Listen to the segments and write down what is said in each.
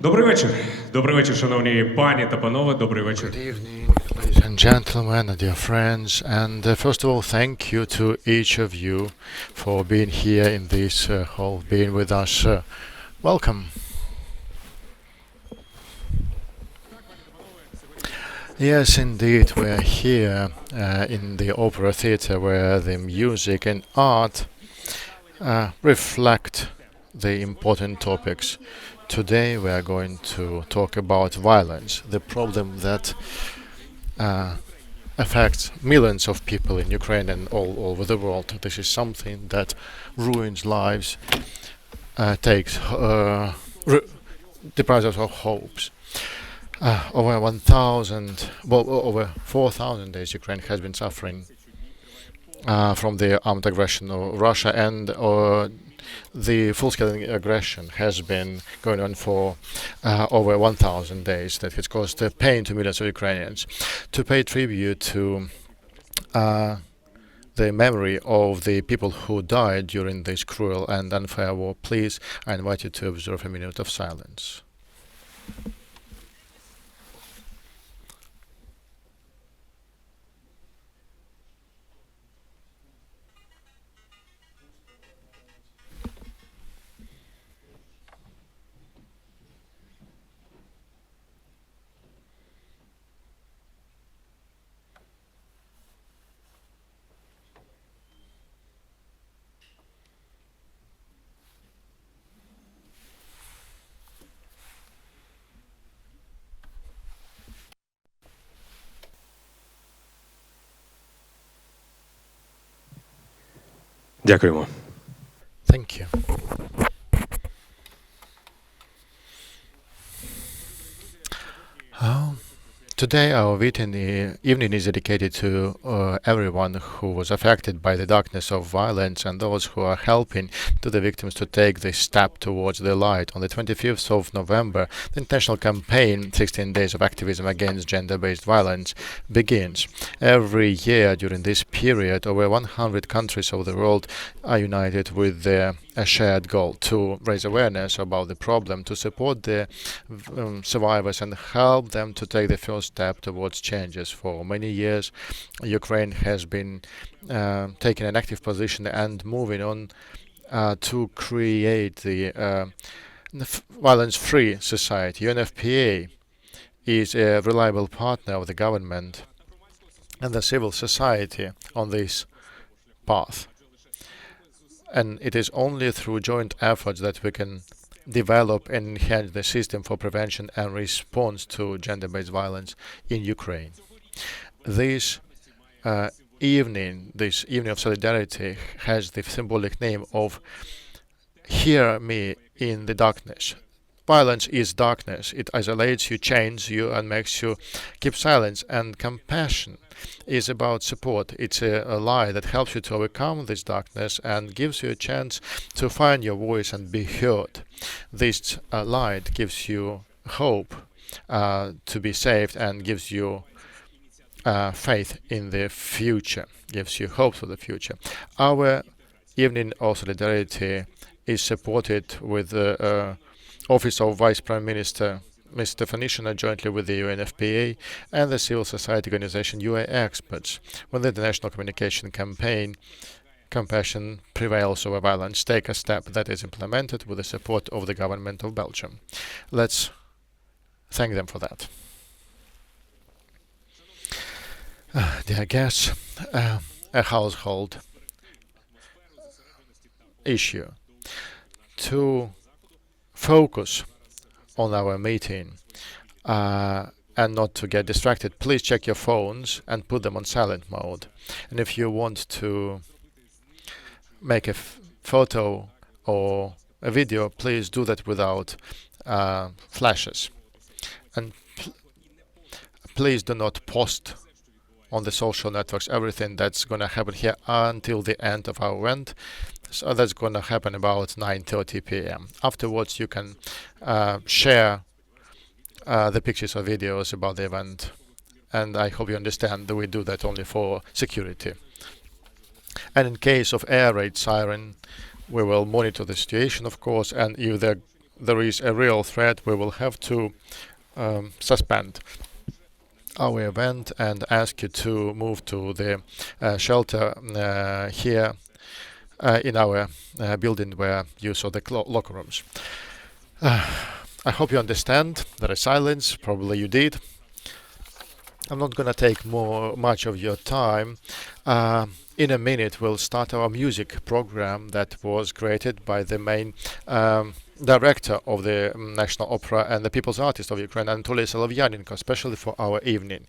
Добрий вечір. Добрий вечір, шановні пані та панове. Добрий вечір. Good evening, ladies and gentlemen, dear friends, and first of all, thank you to each of you for being here in this hall, being with us. Welcome. Yes, indeed, we're here in the opera theatre where the music and art reflect the important topics. Today we are going to talk about violence, the problem that affects millions of people in Ukraine and all over the world. This is something that ruins lives, deprives us of hopes. Over 4,000 days Ukraine has been suffering from the armed aggression of Russia, and the full-scale aggression has been going on for over 1,000 days. That has caused pain to millions of Ukrainians. To pay tribute to the memory of the people who died during this cruel and unfair war, please, I invite you to observe a minute of silence. Дякуємо. Thank you. Today our evening is dedicated to everyone who was affected by the darkness of violence and those who are helping to the victims to take this step towards the light. On the 25th of November, the international campaign, 16 Days of Activism Against Gender-Based Violence, begins. Every year during this period, over 100 countries of the world are united with a shared goal to raise awareness about the problem, to support the survivors and help them to take the first step towards changes. For many years, Ukraine has been taking an active position and moving on to create the violence-free society. UNFPA is a reliable partner of the government and the civil society on this path. And it is only through joint efforts that we can develop and enhance the system for prevention and response to gender-based violence in Ukraine. This evening of solidarity has the symbolic name of Hear Me in the Darkness. Violence is darkness. It isolates you, chains you, and makes you keep silence. And compassion is about support. It's a light that helps you to overcome this darkness and gives you a chance to find your voice and be heard. This light gives you hope to be saved and gives you faith in the future, gives you hope for the future. Our evening of solidarity is supported with the Office of Vice Prime Minister Ms. Stefanishina jointly with the UNFPA and the civil society organization UA Experts. When the international communication campaign Compassion Prevails Over Violence take a step that is implemented with the support of the government of Belgium. Let's thank them for that. Dear guests, a household issue. To focus on our meeting and not to get distracted, please check your phones and put them on silent mode. And if you want to make a photo or a video, please do that without flashes. And please do not post on the social networks everything that's going to happen here until the end of our event. So that's going to happen about 9:30 p.m. Afterwards, you can share the pictures or videos about the event. And I hope you understand that we do that only for security. And in case of air raid siren, we will monitor the situation, of course, and if the there is a real threat, we will have to suspend our event and ask you to move to the shelter here in our building where you saw the locker rooms. I hope you understand. There is silence. Probably you did. I'm not gonna take much of your time. In a minute, we'll start our music program that was created by the main director of the National Opera and the People's Artist of Ukraine, Anatoly Solovyanenko, especially for our evening.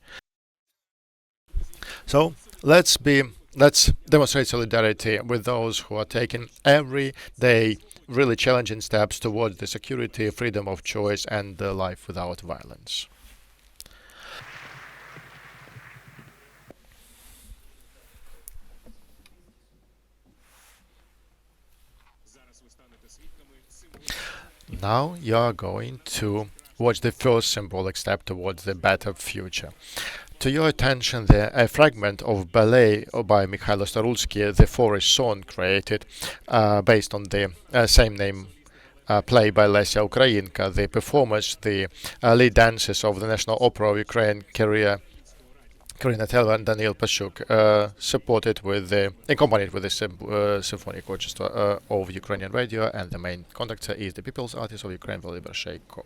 So let's demonstrate solidarity with those who are taking every day really challenging steps towards the security, freedom of choice, and the life without violence. Now you are going to watch the first symbolic step towards the better future. To your attention, a fragment of ballet by Mykhailo Skorulsky, the Forest Song, created based on the same name play by Lesia Ukrainka. The performers, the lead dancers of the National Opera of Ukraine, Karina, Telvar, and Danylo Pashchuk, accompanied with the Symphony Orchestra of Ukrainian Radio, and the main conductor is the People's Artist of Ukraine, Volodymyr Sheiko.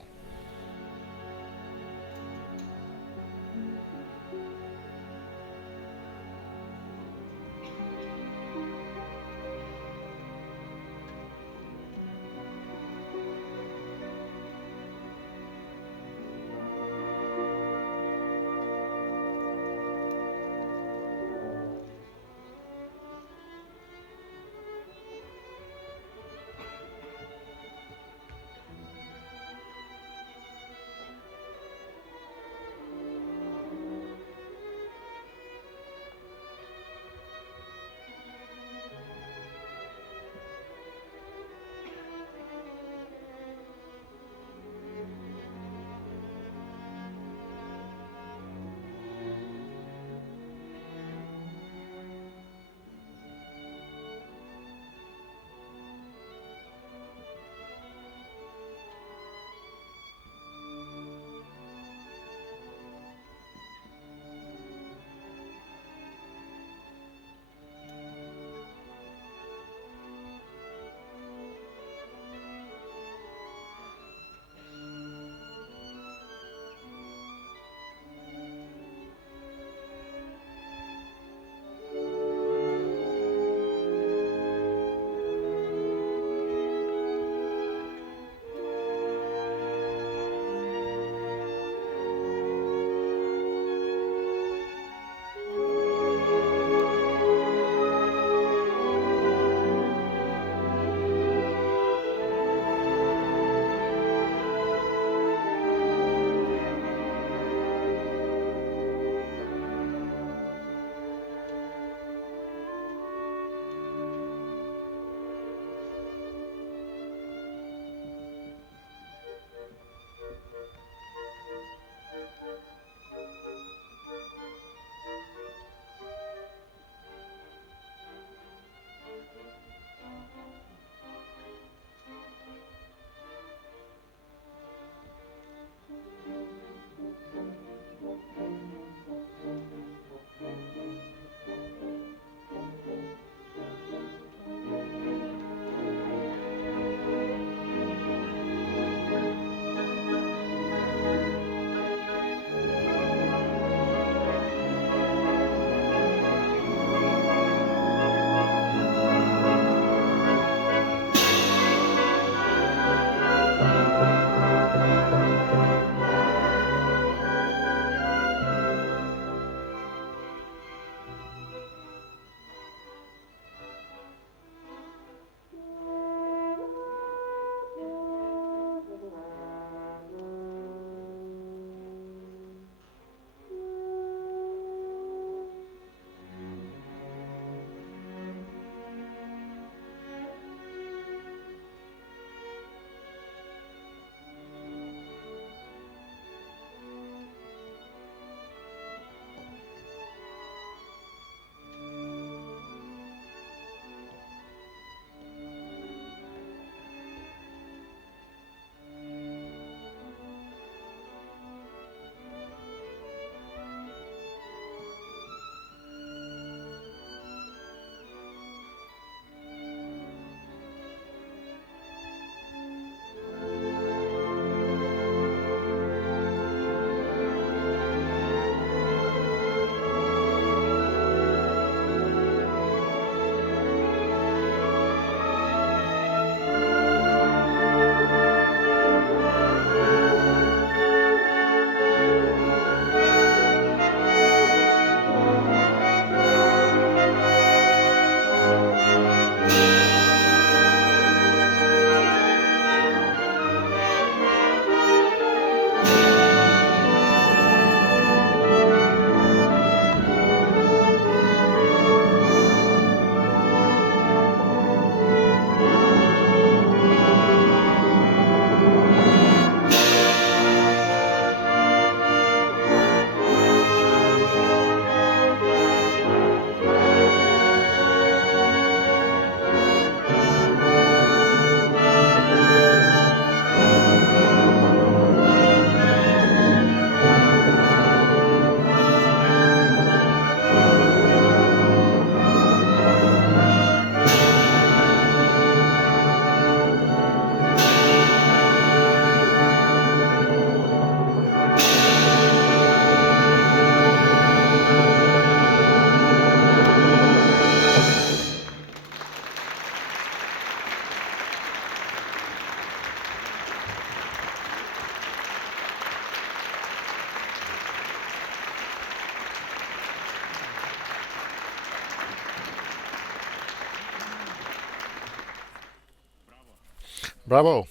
Bravo.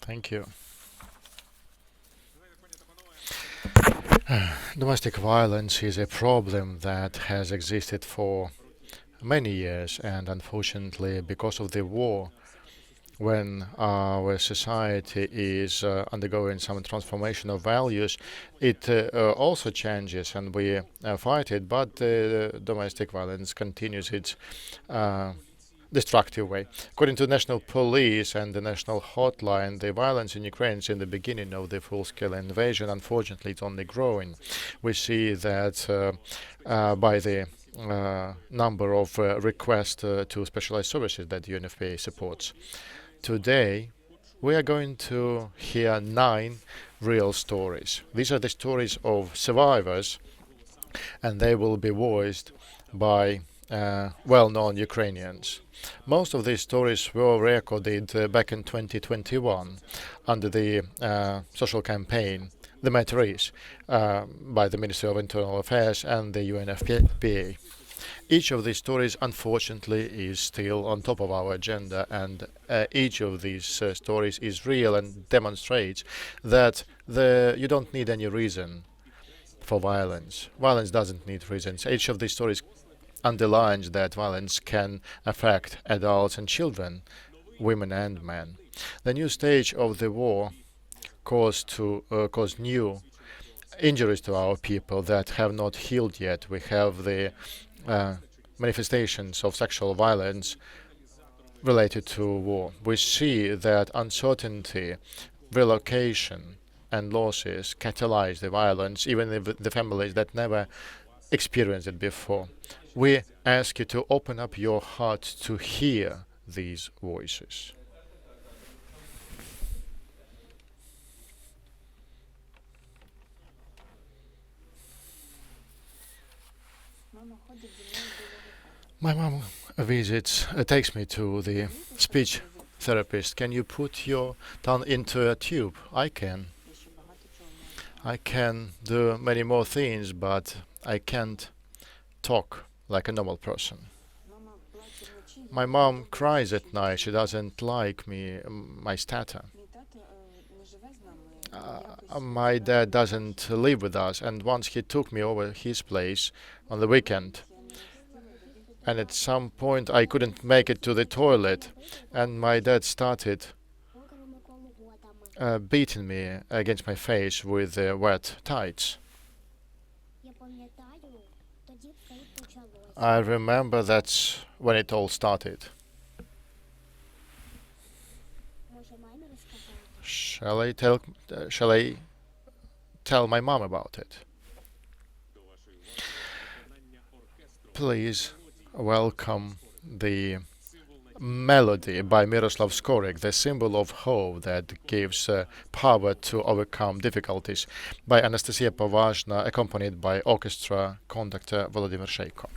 Thank you. Domestic violence is a problem that has existed for many years, and unfortunately, because of the war, when our society is undergoing some transformation of values, it also changes and we fight it, but domestic violence continues its destructive way. According to the National Police and the National Hotline, the violence in Ukraine is in the beginning of the full-scale invasion. Unfortunately, it's only growing. We see that by the number of requests to specialized services that the UNFPA supports. Today, we are going to hear 9 real stories. These are the stories of survivors, and they will be voiced by well-known Ukrainians. Most of these stories were recorded back in 2021 under the social campaign The Matter Is by the Ministry of Internal Affairs and the UNFPA. Each of these stories, unfortunately, is still on top of our agenda, and each of these stories is real and demonstrates that you don't need any reason for violence. Violence doesn't need reasons. Each of these stories underlines that violence can affect adults and children, women and men. The new stage of the war caused new injuries to our people that have not healed yet. We have the manifestations of sexual violence related to war. We see that uncertainty, relocation, and losses catalyze the violence, even if the families that never experienced it before. We ask you to open up your heart to hear these voices. My mom takes me to the speech therapist. Can you put your tongue into a tube? I can. I can do many more things, but I can't talk like a normal person. My mom cries at night. She doesn't like my stature. My dad doesn't live with us, and once he took me over his place on the weekend. And at some point I couldn't make it to the toilet, and my dad started beating me against my face with wet tights. I remember that's when it all started. Shall I tell my mom about it? Please welcome the melody by Myroslav Skoryk, the symbol of hope that gives power to overcome difficulties, by Anastasiia Povazhna, accompanied by orchestra conductor Volodymyr Sheiko.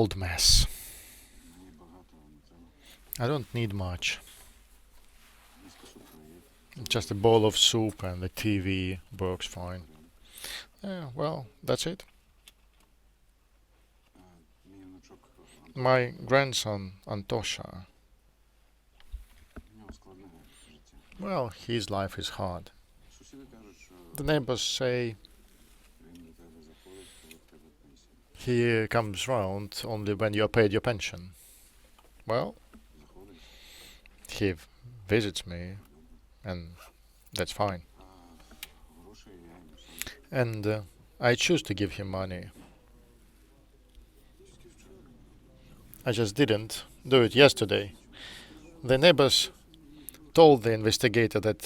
old mess. I don't need much. Just a bowl of soup and the TV works fine. Yeah, well, that's it. My grandson Antosha, well, his life is hard. The neighbors say he comes round only when you're paid your pension. Well, he visits me, and that's fine. And I choose to give him money. I just didn't do it yesterday. The neighbors told the investigator that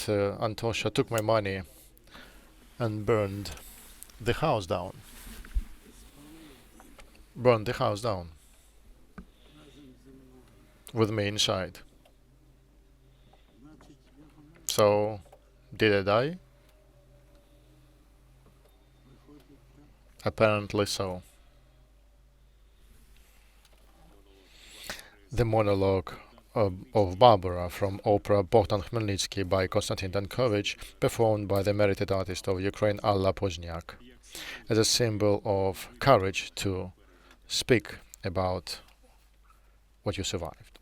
Antosha took my money and burned the house down. Burned the house down. With me inside. So, did I die? Apparently so. The Monologue of Varvara from opera Bohdan Khmelnytsky by Kostiantyn Dankevych, performed by the merited artist of Ukraine Alla Pozniak, as a symbol of courage to speak about what you survived.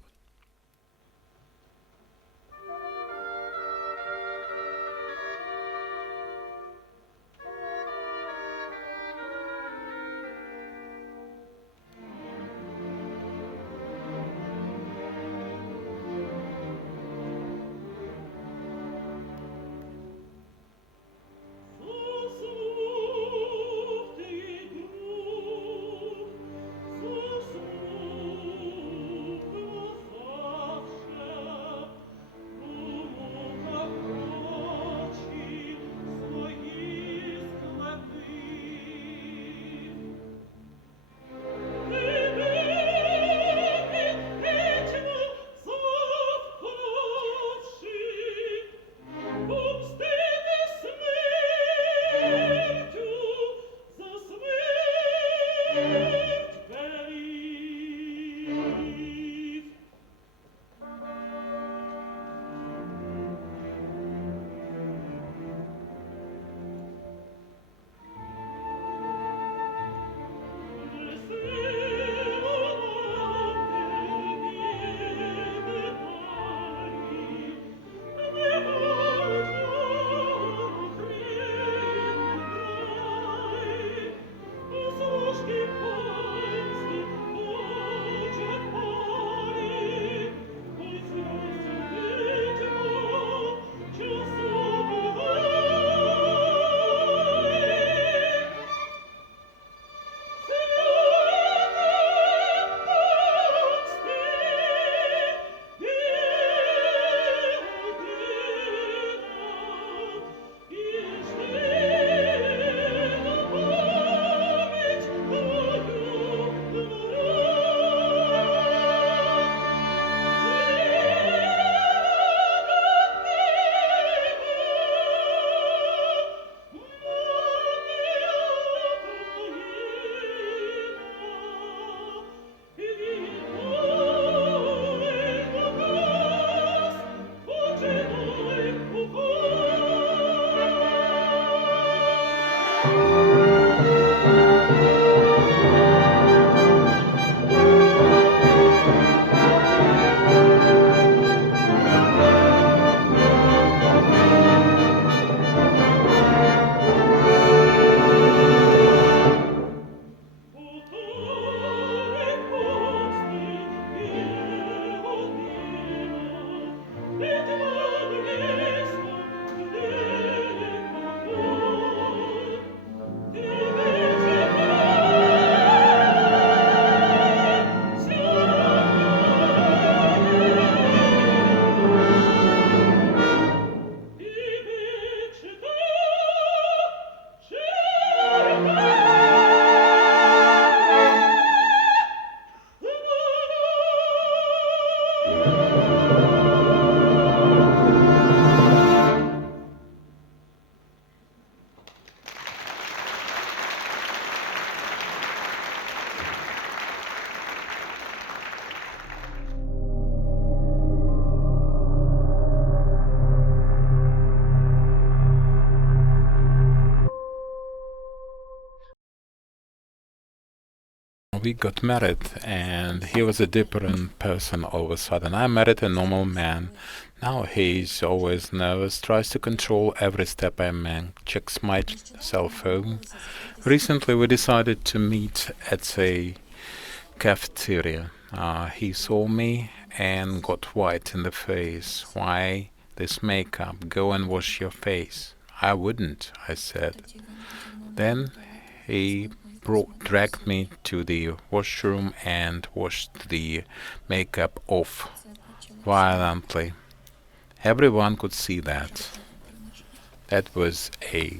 we got married, and he was a different person all of a sudden. I married a normal man. Now he's always nervous, tries to control every step I make, checks my cell phone. Recently we decided to meet at a cafeteria. He saw me and got white in the face. Why this makeup? Go and wash your face. I wouldn't, I said. Then he dragged me to the washroom and washed the makeup off violently. Everyone could see that. That was a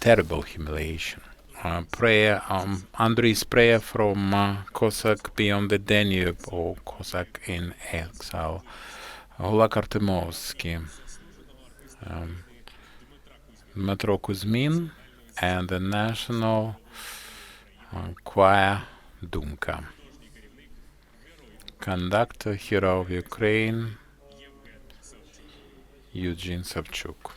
terrible humiliation. Andriy's prayer from Cossack beyond the Danube, or Cossack in exile. Hulak-Artemovsky, Dmytro Kuzmin, and the National Choir Dumka. Conductor, hero of Ukraine, Eugene Savchuk.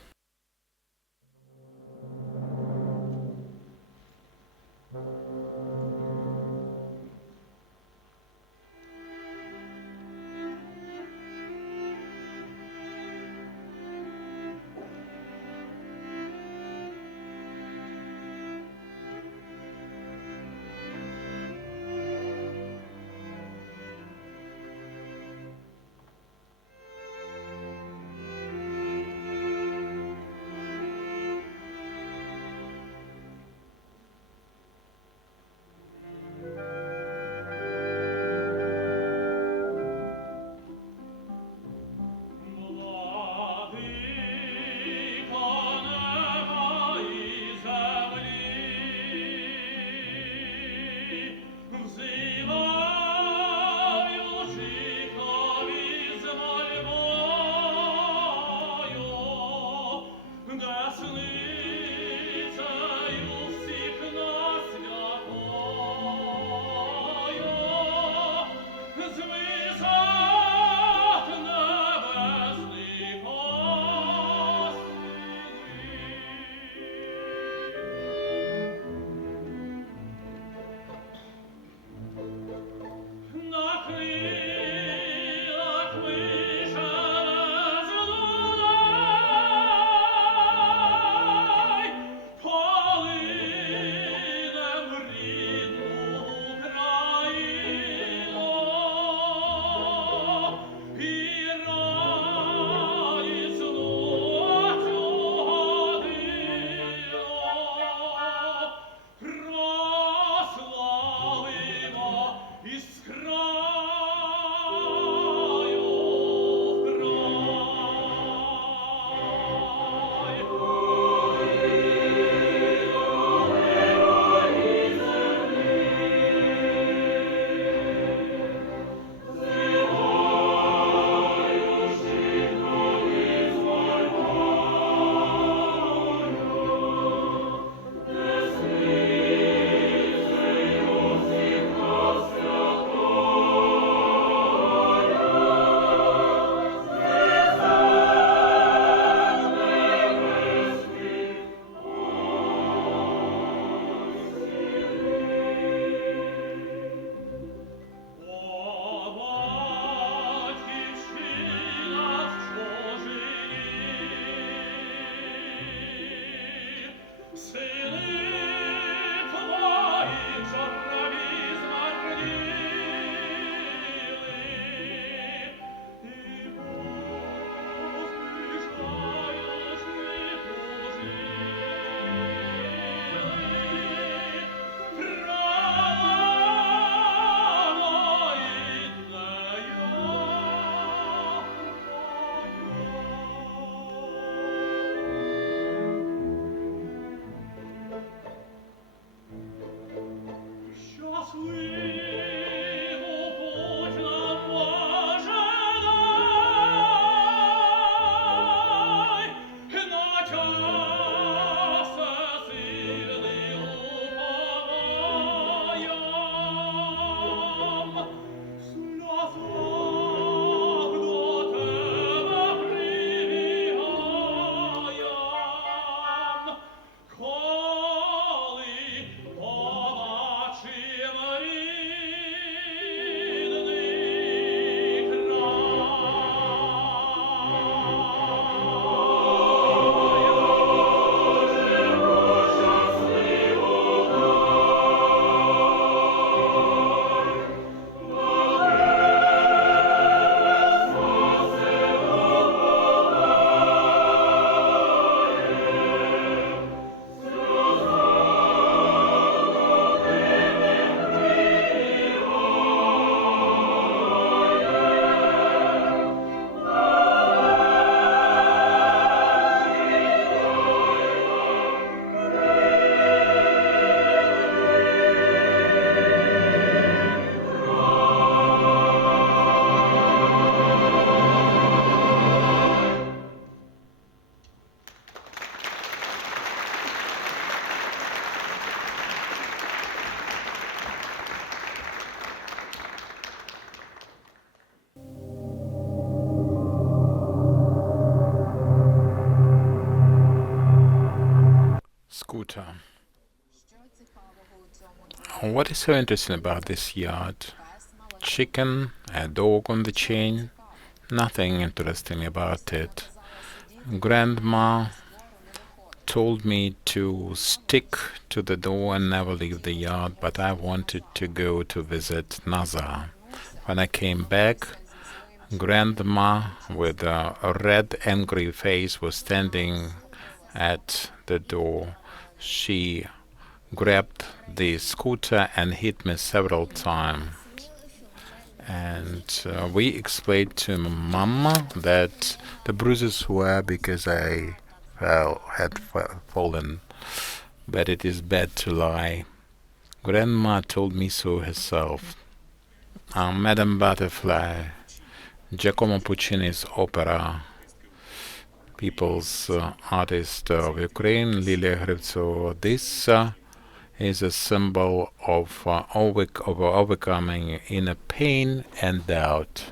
scooter. What is so interesting about this yard? Chicken, a dog on the chain, nothing interesting about it. Grandma told me to stick to the door and never leave the yard, but I wanted to go to visit Nazar. When I came back, Grandma, with a red, angry face, was standing at the door. She grabbed the scooter and hit me several times. And we explained to Mama that the bruises were because I had fallen, but it is bad to lie. Grandma told me so herself. Madame Butterfly, Giacomo Puccini's opera, people's artist of Ukraine, Lilia Hrivtsova. This is a symbol of overcoming inner pain and doubt.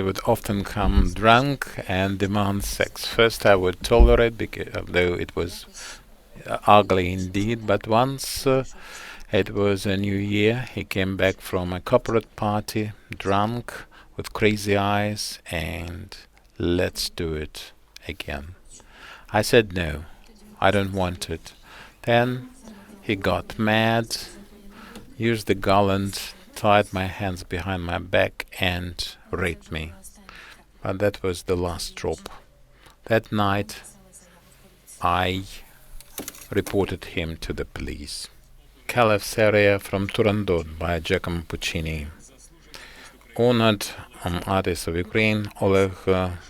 He would often come drunk and demand sex. First I would tolerate, though it was ugly indeed, but once it was a new year, he came back from a corporate party, drunk, with crazy eyes, and let's do it again. I said no, I don't want it. Then he got mad, used the garland, tied my hands behind my back and raped me. But that was the last drop. That night I reported him to the police. Caliph aria from Turandot by Giacomo Puccini. Honored artist of Ukraine, Oleg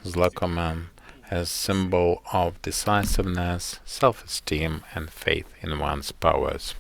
Zlakoman, as symbol of decisiveness, self-esteem and faith in one's powers.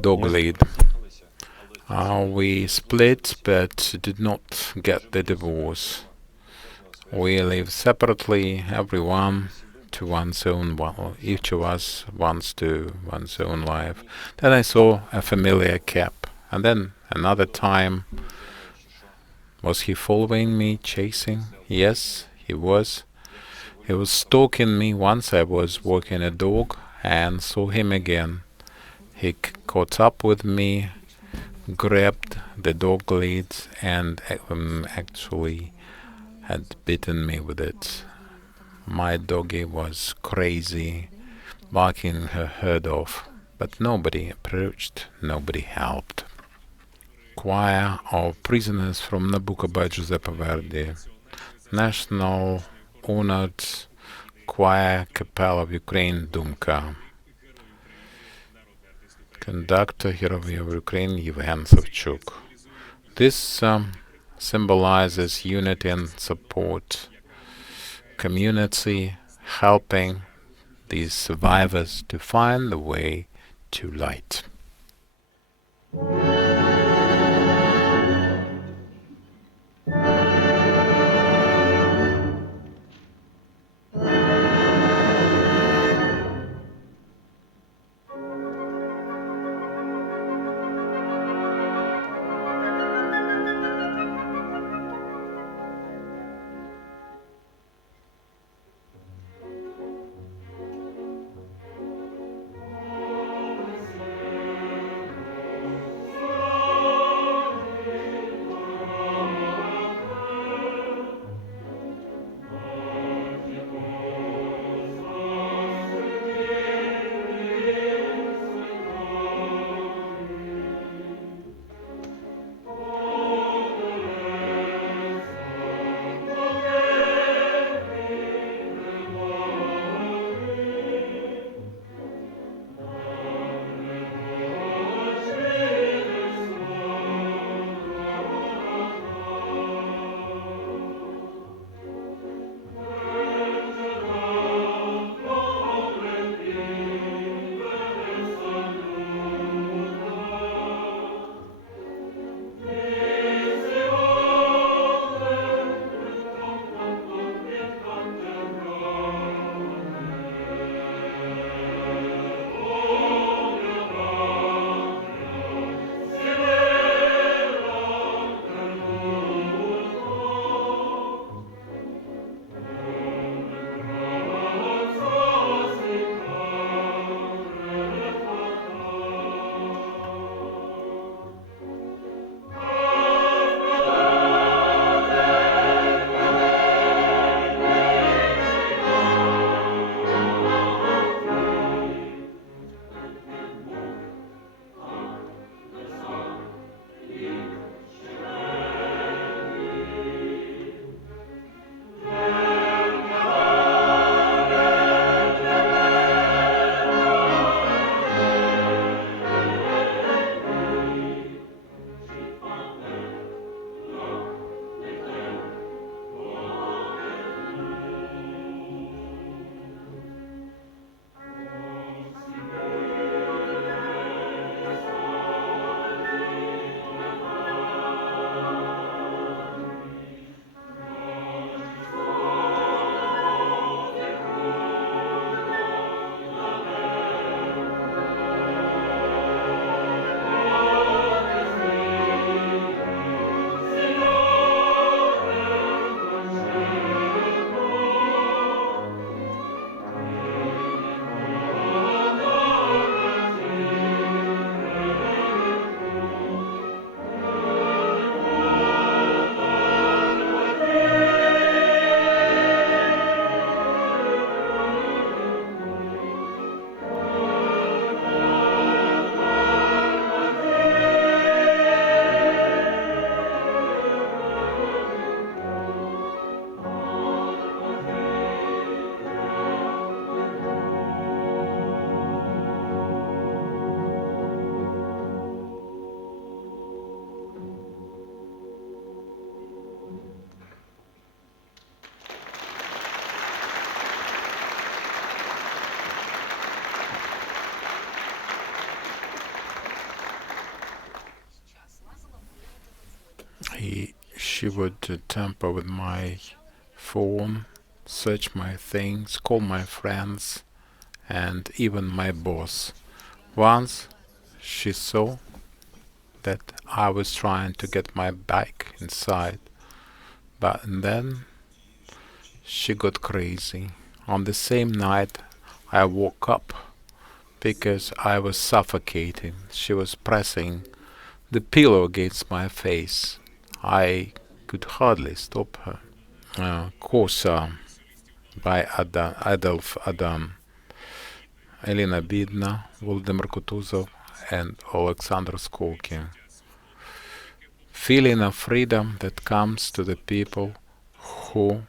Dog lead. We split but did not get the divorce. We live separately, everyone to one's own, well, each of us wants to one's own life. Then I saw a familiar cap, and then another time. Was he following me, chasing? Yes, he was. He was stalking me. Once I was walking a dog and saw him again. He caught up with me, grabbed the dog lead and actually had bitten me with it. My doggy was crazy, barking her head off, but nobody approached, nobody helped. Choir of prisoners from Nabucco by Giuseppe Verdi. National honored choir capella of Ukraine, Dumka. conductor hero of Ukraine, Yevhen Savchuk. This symbolizes unity and support, community, helping these survivors to find the way to light. She would tamper with my phone, search my things, call my friends, and even my boss. Once she saw that I was trying to get my bike inside, but then she got crazy. On the same night I woke up because I was suffocating. She was pressing the pillow against my face. I could hardly stop her. Kosa by Adolf Adam, Elena Bidna, Volodymyr Kutuzov, and Alexander Skolky. Feeling of freedom that comes to the people who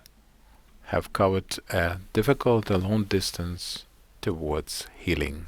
have covered a difficult and long distance towards healing.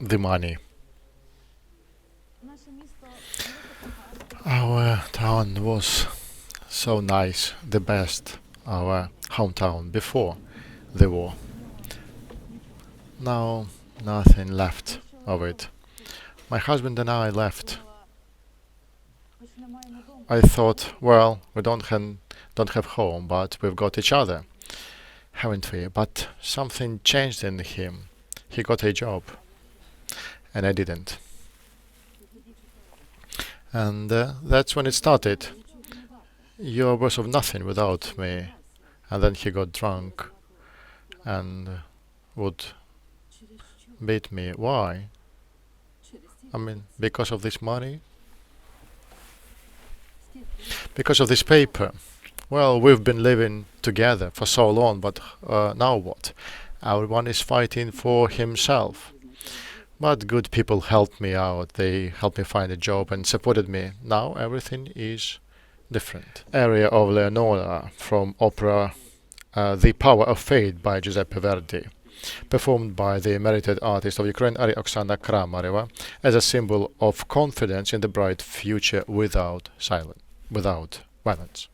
The money. Our town was so nice, the best, our hometown before the war. Now nothing left of it. My husband and I left. I thought, well, we don't have home, but we've got each other, haven't we? But something changed in him. He got a job, and I didn't. And that's when it started. You're worth of nothing without me. And then he got drunk and would beat me. Why? I mean, because of this money? Because of this paper. Well, we've been living together for so long, but now what? Everyone is fighting for himself. But good people helped me out. They helped me find a job and supported me. Now everything is different. Aria of Leonora from opera The Power of Fate by Giuseppe Verdi, performed by the merited artist of Ukraine, Oksana Kramareva, as a symbol of confidence in the bright future without violence.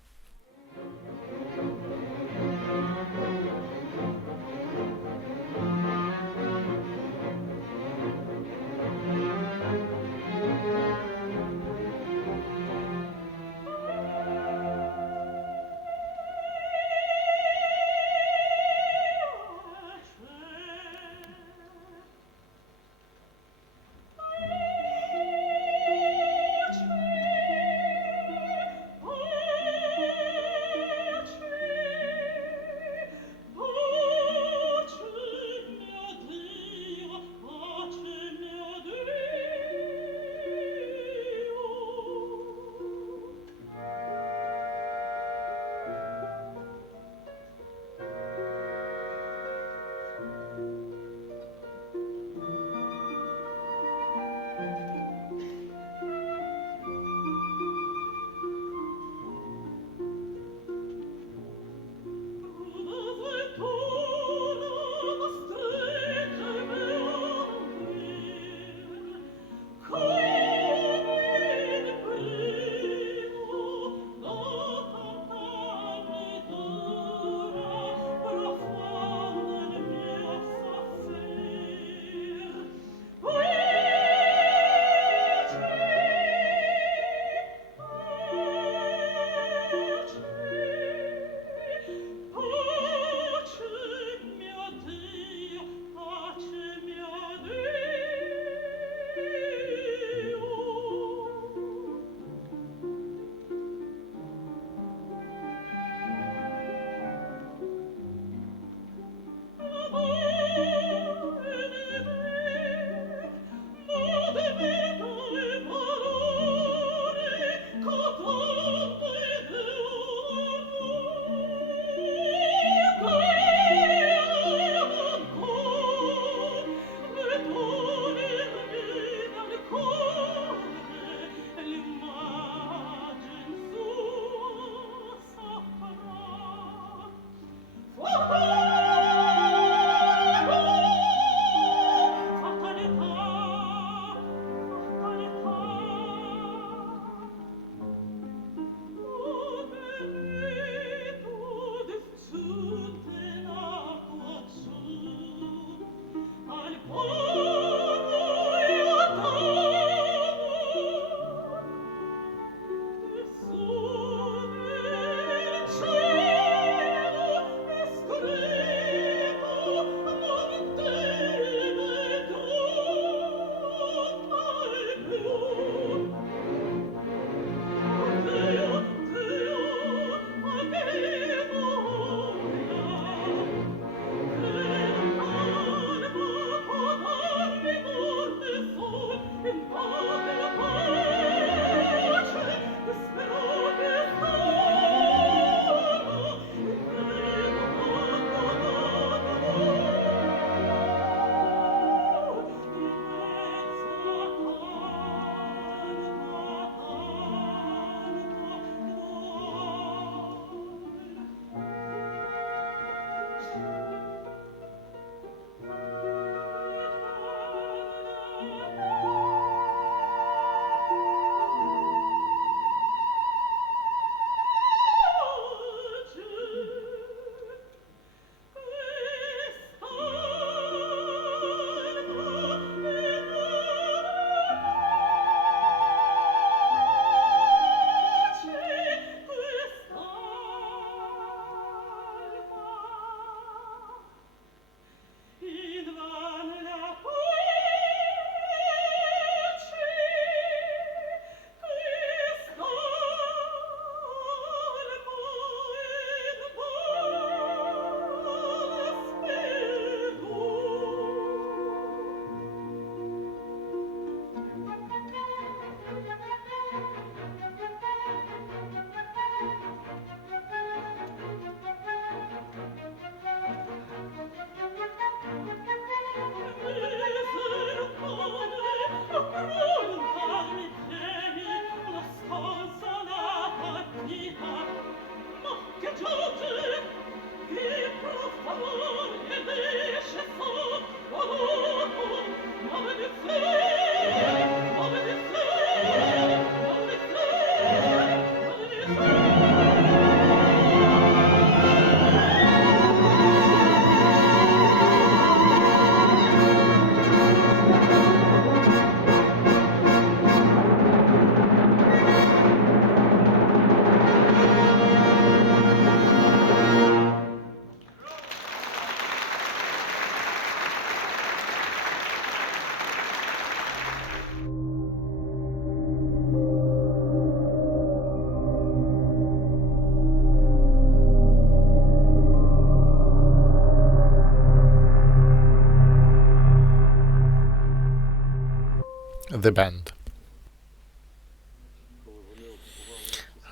the band.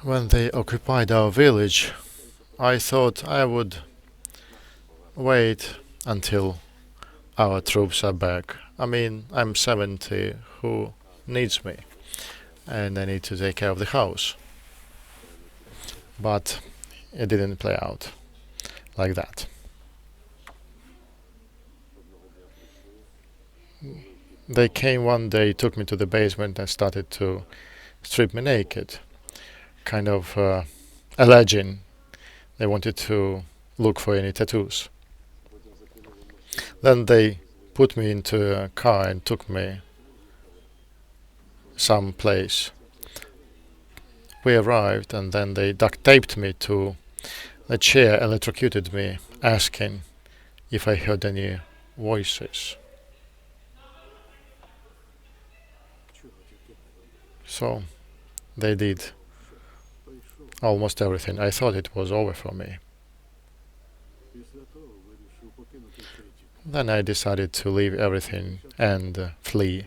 When they occupied our village, I thought I would wait until our troops are back. I mean, I'm 70, who needs me? And I need to take care of the house. But it didn't play out like that. They came one day, took me to the basement and started to strip me naked, kind of alleging they wanted to look for any tattoos. Then they put me into a car and took me some place. We arrived and then they duct taped me to the chair, electrocuted me, asking if I heard any voices. So they did almost everything. I thought it was over for me. Then I decided to leave everything and flee.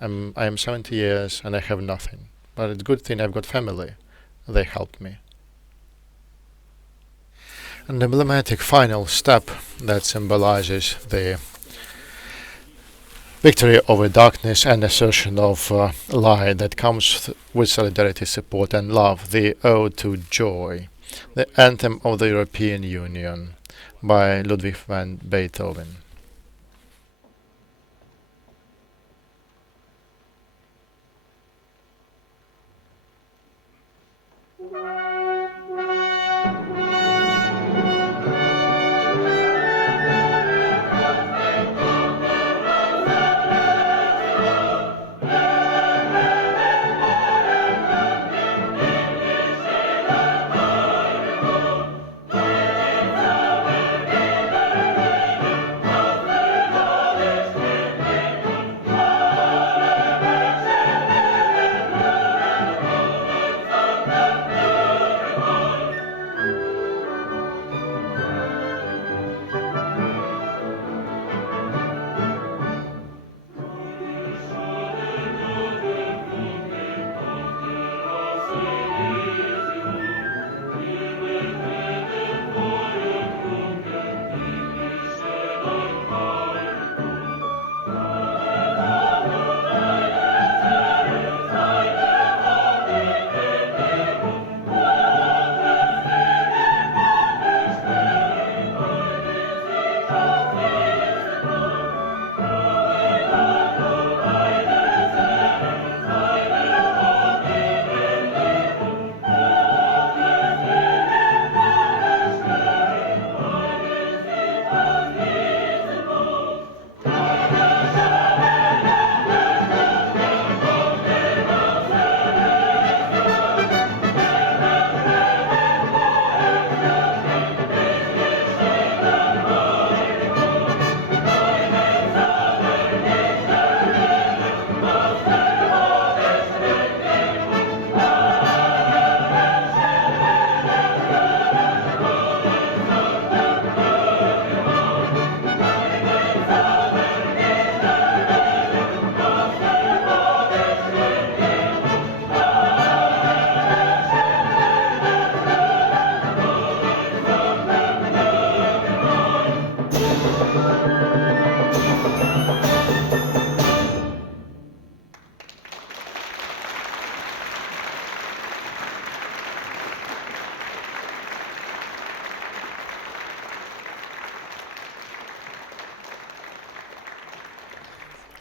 I am 70 years and I have nothing. But it's a good thing I've got family. They helped me. An emblematic final step that symbolizes the victory over darkness and assertion of light that comes with solidarity, support and love, the Ode to Joy, the Anthem of the European Union by Ludwig van Beethoven.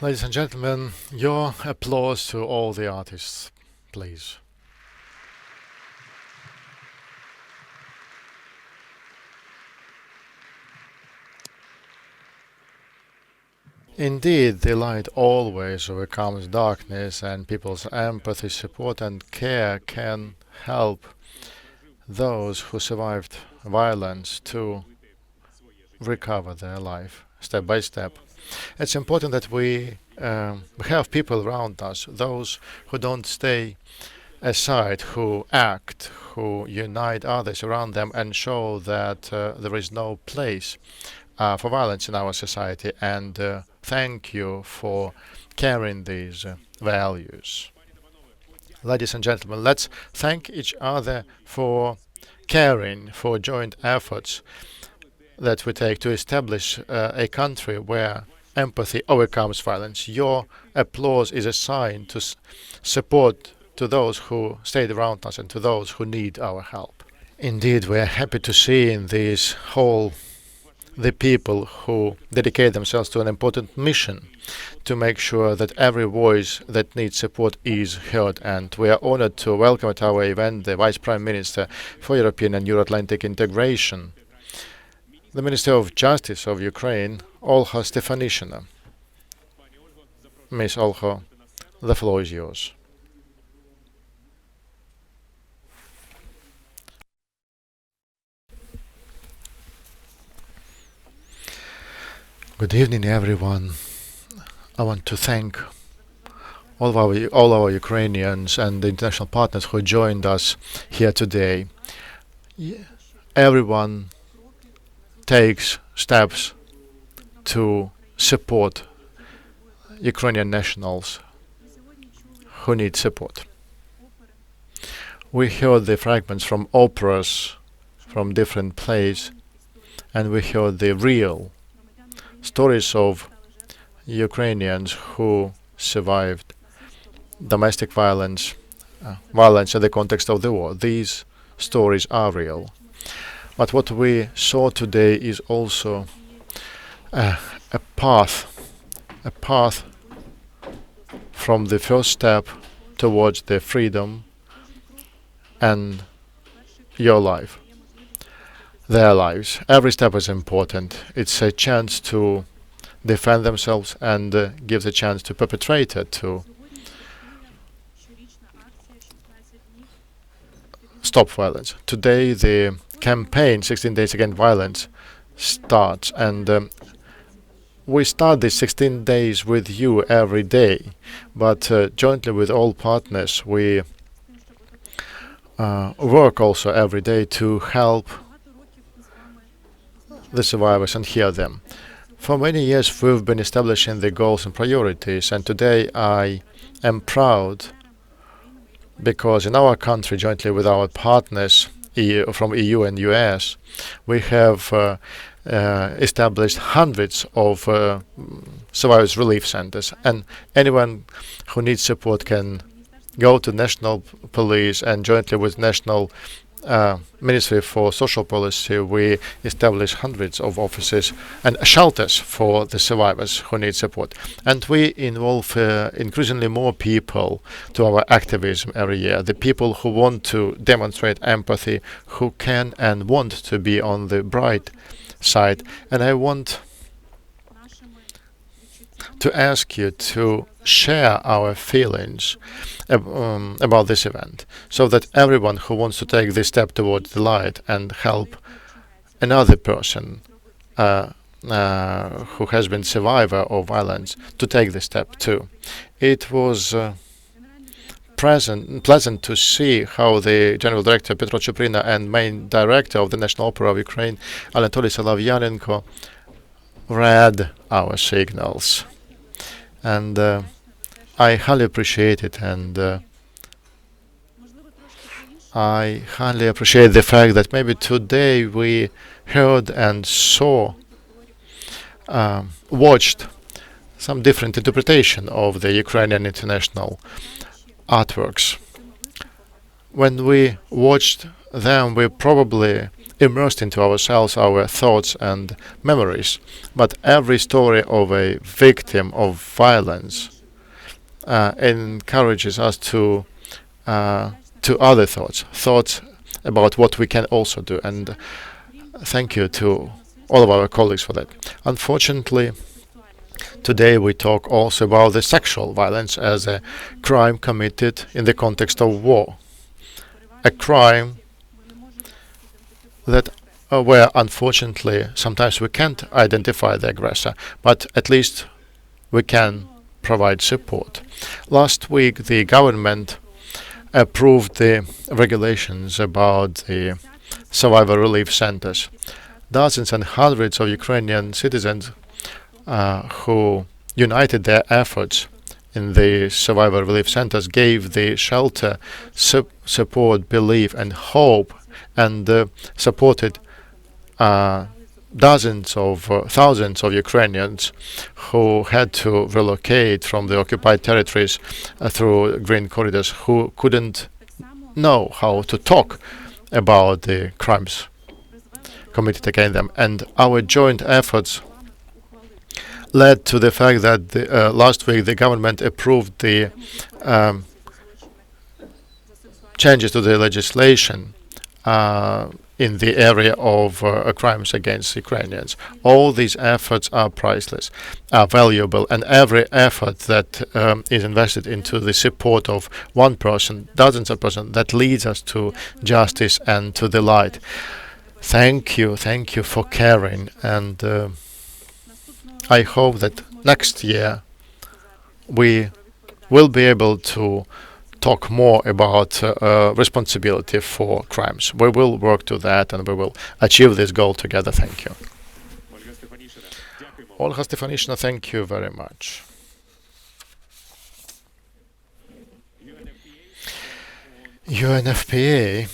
Ladies and gentlemen, your applause to all the artists, please. Indeed, the light always overcomes darkness, and people's empathy, support and care can help those who survived violence to recover their life step by step. It's important that we have people around us, those who don't stay aside, who act, who unite others around them and show that there is no place for violence in our society. And thank you for carrying these values. Ladies and gentlemen, let's thank each other for caring, for joint efforts that we take to establish a country where empathy overcomes violence. Your applause is a sign to support to those who stayed around us and to those who need our help. Indeed, we are happy to see in this hall the people who dedicate themselves to an important mission to make sure that every voice that needs support is heard. And we are honored to welcome at our event the Vice Prime Minister for European and Euro-Atlantic Integration, the Minister of Justice of Ukraine, Olha Stefanishina. Miss Olha, the floor is yours. Good evening, everyone. I want to thank all our Ukrainians and the international partners who joined us here today. Everyone takes steps to support Ukrainian nationals who need support. We heard the fragments from operas from different plays, and we heard the real stories of Ukrainians who survived domestic violence, violence in the context of the war. These stories are real. But what we saw today is also a path from the first step towards the freedom and your life. Their lives. Every step is important. It's a chance to defend themselves and gives a chance to perpetrator to stop violence. Today the campaign 16 Days Against Violence starts, and we start these 16 days with you every day, but jointly with all partners we work also every day to help the survivors and hear them. For many years we've been establishing the goals and priorities, and today I am proud because in our country, jointly with our partners from EU and US, we have established hundreds of survivors relief centers, and anyone who needs support can go to national police, and jointly with national Ministry for Social Policy, we establish hundreds of offices and shelters for the survivors who need support. And we involve increasingly more people to our activism every year. The people who want to demonstrate empathy, who can and want to be on the bright side. And I want to ask you to share our feelings about this event, so that everyone who wants to take this step towards the light and help another person who has been survivor of violence to take this step too. It was pleasant to see how the General Director Petro Chuprina and main director of the National Opera of Ukraine, Anatoly Solovyanenko, read our signals. And I highly appreciate it, and I highly appreciate the fact that maybe today we heard and saw, watched some different interpretation of the Ukrainian international artworks. When we watched them, we probably immersed into ourselves our thoughts and memories. But every story of a victim of violence encourages us to other thoughts about what we can also do. And thank you to all of our colleagues for that. Unfortunately, today we talk also about the sexual violence as a crime committed in the context of war. A crime that where unfortunately sometimes we can't identify the aggressor, but at least we can provide support. Last week the government approved the regulations about the survivor relief centers. Dozens and hundreds of Ukrainian citizens who united their efforts in the survivor relief centers gave the shelter, support, belief, and hope, and supported thousands of Ukrainians who had to relocate from the occupied territories through green corridors, who couldn't know how to talk about the crimes committed against them. And our joint efforts led to the fact that last week the government approved the changes to the legislation in the area of crimes against Ukrainians. All these efforts are priceless, are valuable, and every effort that is invested into the support of one person, dozens of persons, that leads us to justice and to the light. Thank you for caring, and I hope that next year we will be able to talk more about responsibility for crimes. We will work to that, and we will achieve this goal together. Thank you. Olga Stefanishna, thank you very much. UNFPA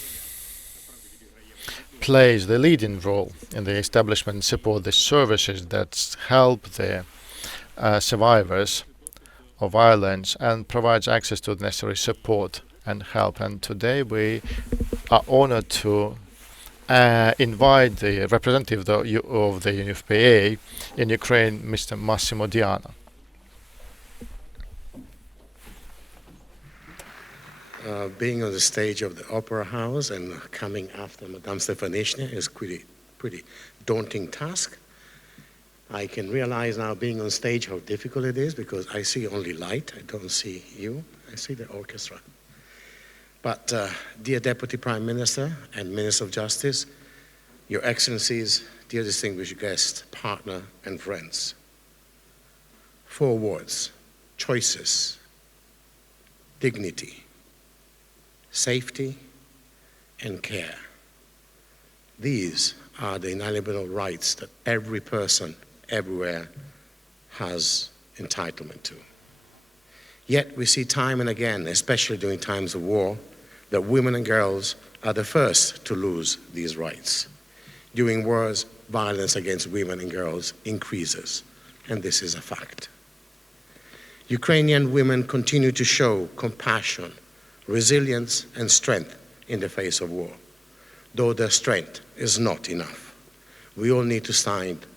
plays the leading role in the establishment and support the services that help the survivors of violence and provides access to the necessary support and help. And today we are honored to invite the representative of the UNFPA in Ukraine, Mr. Massimo Diana. Being on the stage of the Opera House and coming after Madame Stefanishna is pretty daunting task. I can realize now, being on stage, how difficult it is, because I see only light. I don't see you. I see the orchestra. But dear Deputy Prime Minister and Minister of Justice, Your Excellencies, dear distinguished guests, partner and friends. 4 words: choices, dignity, safety, and care. These are the inalienable rights that every person everywhere has entitlement to. Yet we see time and again, especially during times of war, that women and girls are the first to lose these rights. During wars, violence against women and girls increases, and this is a fact. Ukrainian women continue to show compassion, resilience, and strength in the face of war. Though their strength is not enough, we all need to stand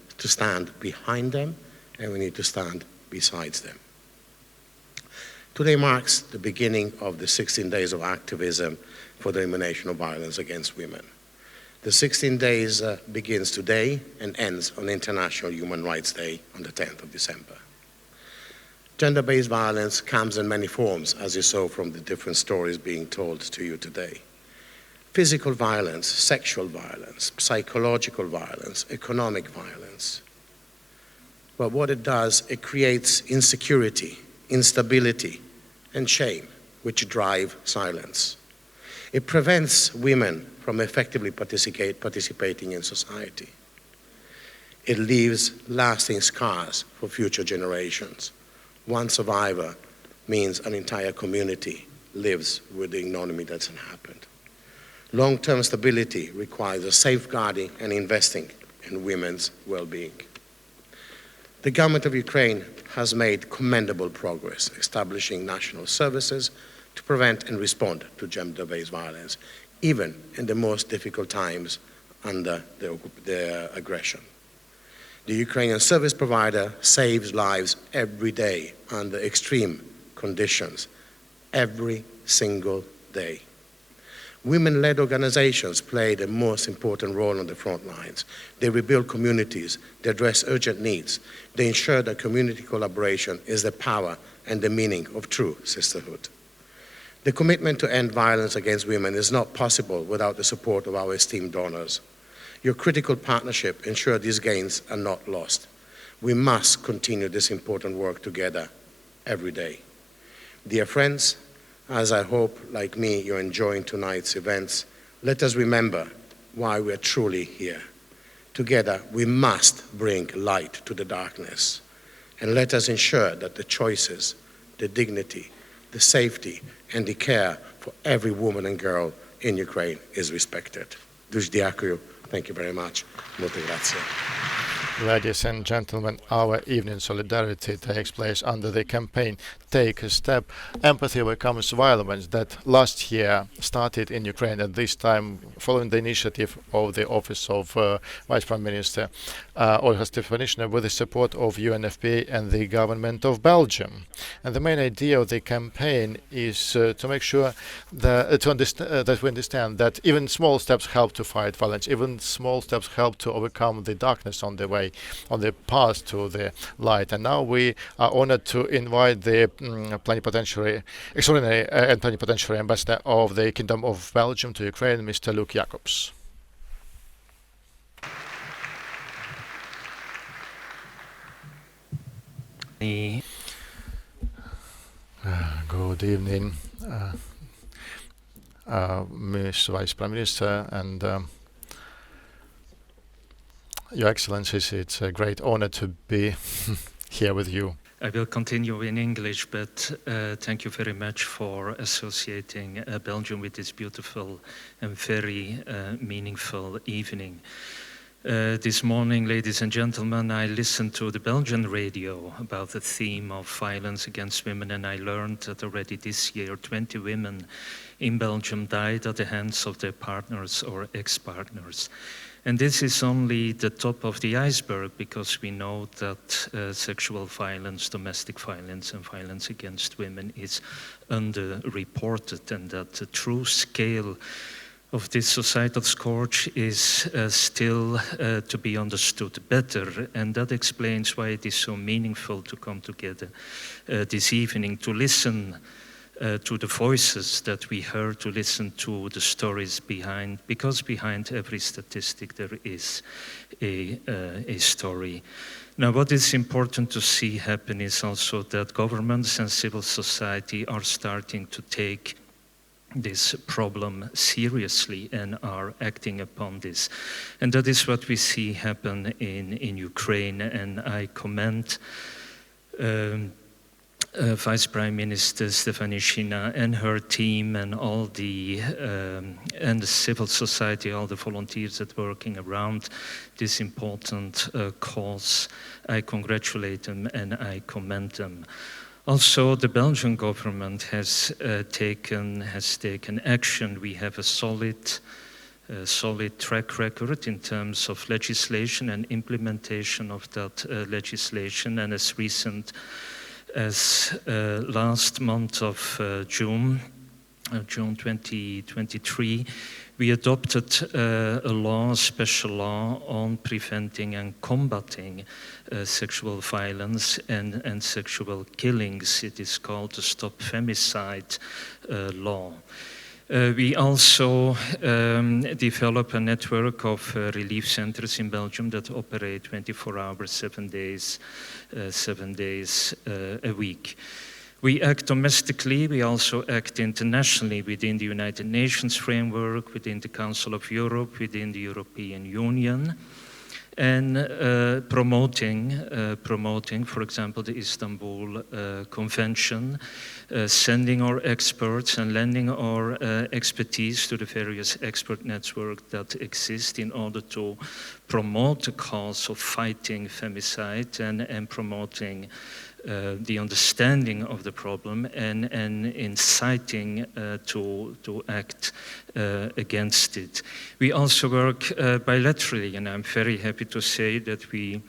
behind them, and we need to stand beside them. Today marks the beginning of the 16 days of activism for the elimination of violence against women. The 16 days begins today and ends on International Human Rights Day on the 10th of December. Gender-based violence comes in many forms, as you saw from the different stories being told to you today. Physical violence, sexual violence, psychological violence, economic violence. But what it does, it creates insecurity, instability, and shame, which drive silence. It prevents women from effectively participating in society. It leaves lasting scars for future generations. One survivor means an entire community lives with the ignominy that's happened. Long-term stability requires a safeguarding and investing in women's well-being. The government of Ukraine has made commendable progress establishing national services to prevent and respond to gender-based violence, even in the most difficult times under the aggression. The Ukrainian service provider saves lives every day under extreme conditions, every single day. Women-led organizations play the most important role on the front lines. They rebuild communities, they address urgent needs, they ensure that community collaboration is the power and the meaning of true sisterhood. The commitment to end violence against women is not possible without the support of our esteemed donors. Your critical partnership ensures these gains are not lost. We must continue this important work together every day. Dear friends, as I hope, like me, you're enjoying tonight's events, let us remember why we're truly here. Together, we must bring light to the darkness, and let us ensure that the choices the dignity, the safety, and the care for every woman and girl in Ukraine is respected. Duž ďakujem. Thank you very much. Molte grazie. Ladies and gentlemen, our evening solidarity takes place under the campaign Take a Step. Empathy Overcomes Violence that last year started in Ukraine, at this time following the initiative of the Office of Vice Prime Minister Olga Stefanishyna with the support of UNFPA and the government of Belgium. And the main idea of the campaign is to make sure that, that we understand that even small steps help to fight violence, even small steps help to overcome the darkness on the way, on the path to the light. And now we are honored to invite the plenipotentiary, extraordinary and plenipotentiary ambassador of the Kingdom of Belgium to Ukraine, Mr. Luke Jacobs. Good evening, Miss Vice Prime Minister and Your Excellencies. It's a great honor to be here with you. I will continue in English, but thank you very much for associating Belgium with this beautiful and very meaningful evening. This morning, ladies and gentlemen, I listened to the Belgian radio about the theme of violence against women, and I learned that already this year 20 women in Belgium died at the hands of their partners or ex-partners. And this is only the top of the iceberg, because we know that sexual violence, domestic violence, and violence against women is underreported, and that the true scale of this societal scourge is still to be understood better. And that explains why it is so meaningful to come together this evening to listen to the voices that we heard, to listen to the stories behind, because behind every statistic there is a story. Now, what is important to see happen is also that governments and civil society are starting to take this problem seriously and are acting upon this. And that is what we see happen in Ukraine, and I commend Vice Prime Minister Stefanishyna and her team and all the and the civil society, all the volunteers that are working around this important cause. I congratulate them and I commend them. Also, the Belgian government has taken action. We have a solid track record in terms of legislation and implementation of that legislation, and as recent as last month of June 2023, we adopted a special law on preventing and combating sexual violence and sexual killings. It is called the Stop Femicide law. We also develop a network of relief centers in Belgium that operate 24 hours, 7 days a week. We act domestically, we also act internationally within the United Nations framework, within the Council of Europe, within the European Union, and promoting, for example, the Istanbul Convention, sending our experts and lending our expertise to the various expert networks that exist in order to promote the cause of fighting femicide and promoting the understanding of the problem and inciting to act against it. We also work bilaterally, and I'm very happy to say that we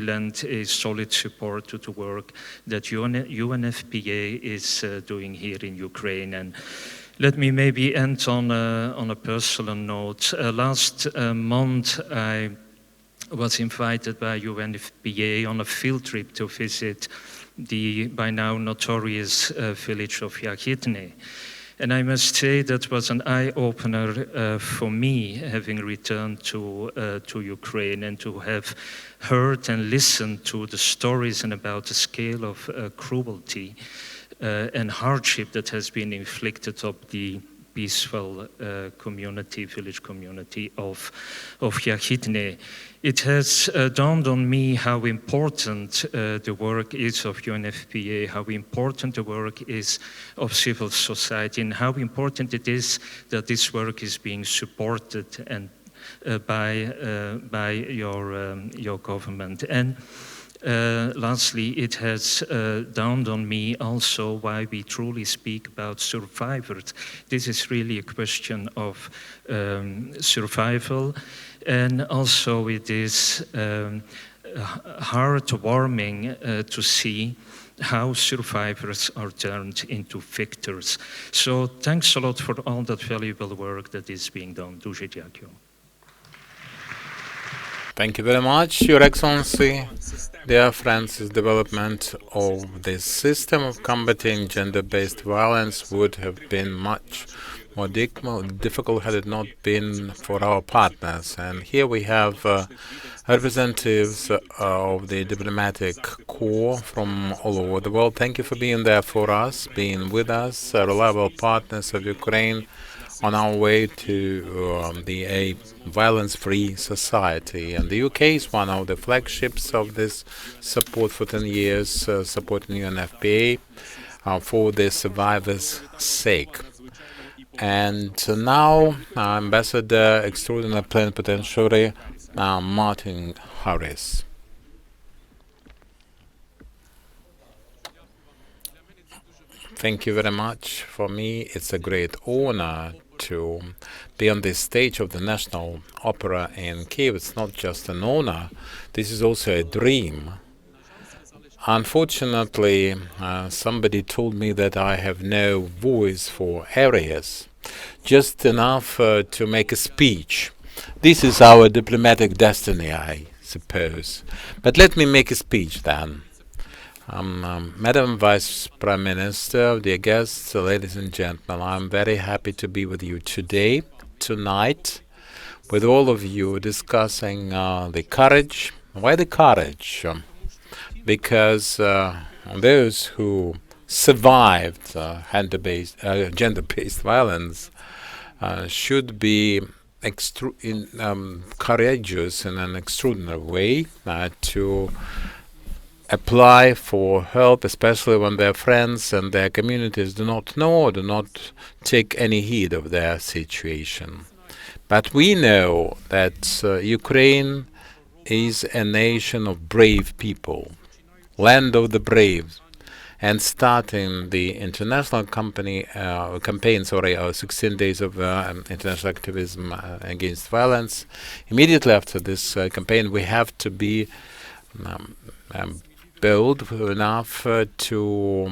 lend a solid support to the work that UNFPA is doing here in Ukraine. And let me maybe end on a personal note. Last month, I was invited by UNFPA on a field trip to visit the by now notorious village of Yachidne. And I must say that was an eye-opener for me, having returned to Ukraine and to have heard and listened to the stories and about the scale of cruelty and hardship that has been inflicted on the peaceful community, village community of Yachidne. It has dawned on me how important the work is of UNFPA, how important the work is of civil society, and how important it is that this work is being supported and by your government. And lastly, it has dawned on me also why we truly speak about survivors. This is really a question of survival, and also it is heartwarming to see how survivors are turned into victors. So thanks a lot for all that valuable work that is being done. Дуже дякую. Thank you very much, Your Excellency. Dear friends, the development of this system of combating gender-based violence would have been much more difficult had it not been for our partners. And here we have representatives of the diplomatic corps from all over the world. Thank you for being there for us, being with us, reliable partners of Ukraine on our way to a violence-free society. And the UK is one of the flagships of this support for 10 years, supporting UNFPA for the survivors' sake. And now, Ambassador Extraordinary Plenipotentiary Martin Harris. Thank you very much. For me, it's a great honor to be on this stage of the National Opera in Kiev. It's not just an honor, this is also a dream. Unfortunately, somebody told me that I have no voice for arias, just enough to make a speech. This is our diplomatic destiny, I suppose. But let me make a speech then. Madam Vice Prime Minister, dear guests, ladies and gentlemen, I'm very happy to be with you today, tonight, with all of you discussing the courage. Why the courage? Because those who survived gender-based violence should be courageous in an extraordinary way to apply for help, especially when their friends and their communities do not know or do not take any heed of their situation. But we know that Ukraine is a nation of brave people, land of the brave, and starting the international campaign, 16 days of international activism against violence. Immediately after this campaign, we have to be bold enough to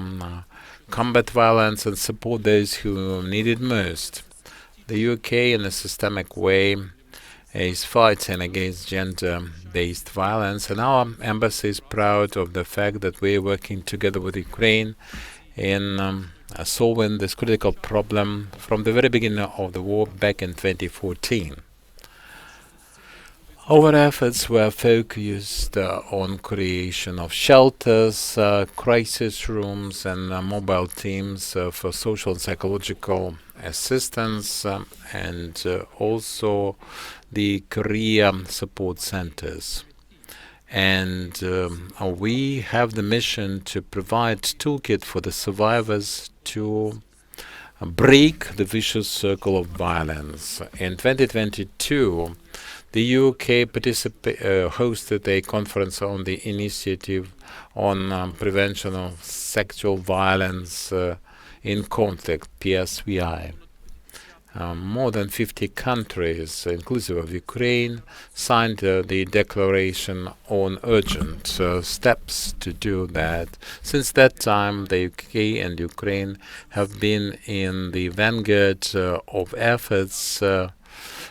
combat violence and support those who need it most. The UK, in a systemic way, is fighting against gender-based violence, and our embassy is proud of the fact that we are working together with Ukraine in solving this critical problem from the very beginning of the war back in 2014. Our efforts were focused on creation of shelters, crisis rooms, and mobile teams for social and psychological assistance, and also the career support centers. And we have the mission to provide toolkit for the survivors to break the vicious circle of violence. In 2022, the UK hosted a conference on the initiative on prevention of sexual violence in conflict, PSVI. More than 50 countries, inclusive of Ukraine, signed the declaration on urgent steps to do that. Since that time, the UK and Ukraine have been in the vanguard of efforts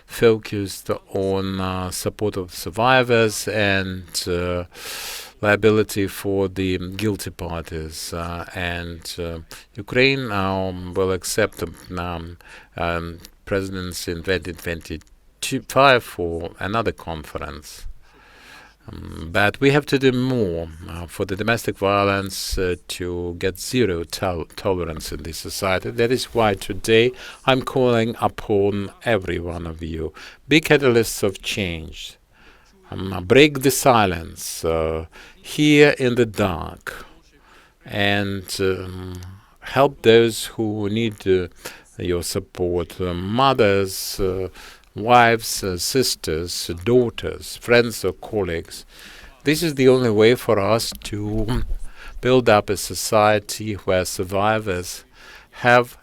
focused on support of survivors and liability for the guilty parties. Ukraine will accept presidency in 2025 for another conference. But we have to do more for the domestic violence to get zero tolerance in this society. That is why today I'm calling upon every one of you. Be catalysts of change. Break the silence. Hear in the dark. And help those who need your support. Mothers, wives, sisters, daughters, friends or colleagues. This is the only way for us to build up a society where survivors have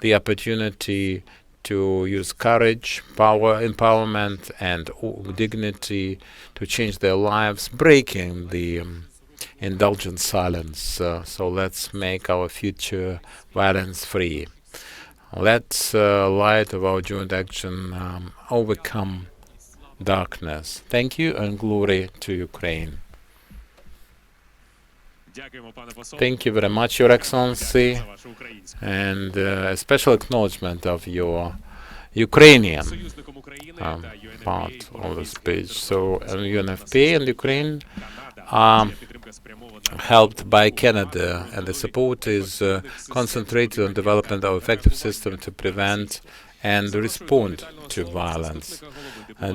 the opportunity to use courage, power, empowerment, and dignity to change their lives, breaking the indulgent silence. So let's make our future violence-free. Let's, light of our joint action, overcome darkness. Thank you and glory to Ukraine. Thank you very much, Your Excellency, and a special acknowledgement of your Ukrainian part of the speech. So UNFPA and Ukraine are helped by Canada, and the support is concentrated on development of effective system to prevent and respond to violence.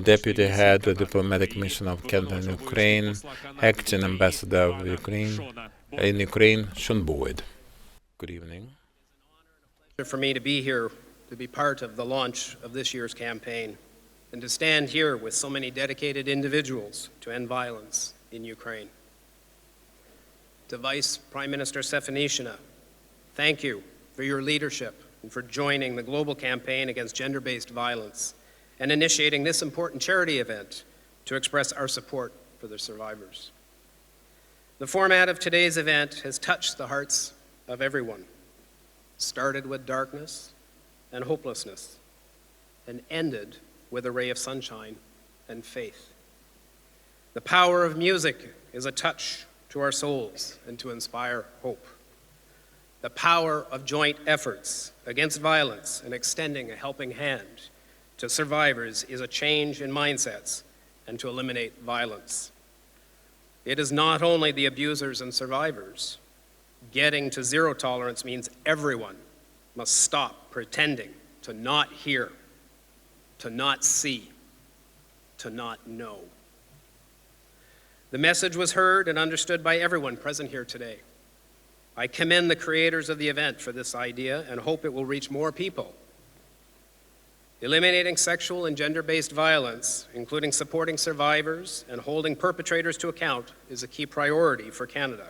Deputy Head of the Diplomatic Mission of Canada in Ukraine, Acting Ambassador of Ukraine in Ukraine, Sean Boyd. Good evening. For me to be here, to be part of the launch of this year's campaign, and to stand here with so many dedicated individuals to end violence in Ukraine. To Vice Prime Minister Stefanishina, thank you for your leadership and for joining the global campaign against gender-based violence and initiating this important charity event to express our support for the survivors. The format of today's event has touched the hearts of everyone. Started with darkness and hopelessness and ended with a ray of sunshine and faith. The power of music is a touch to our souls and to inspire hope. The power of joint efforts against violence and extending a helping hand to survivors is a change in mindsets and to eliminate violence. It is not only the abusers and survivors. Getting to zero tolerance means everyone must stop pretending to not hear, to not see, to not know. The message was heard and understood by everyone present here today. I commend the creators of the event for this idea and hope it will reach more people. Eliminating sexual and gender-based violence, including supporting survivors and holding perpetrators to account, is a key priority for Canada.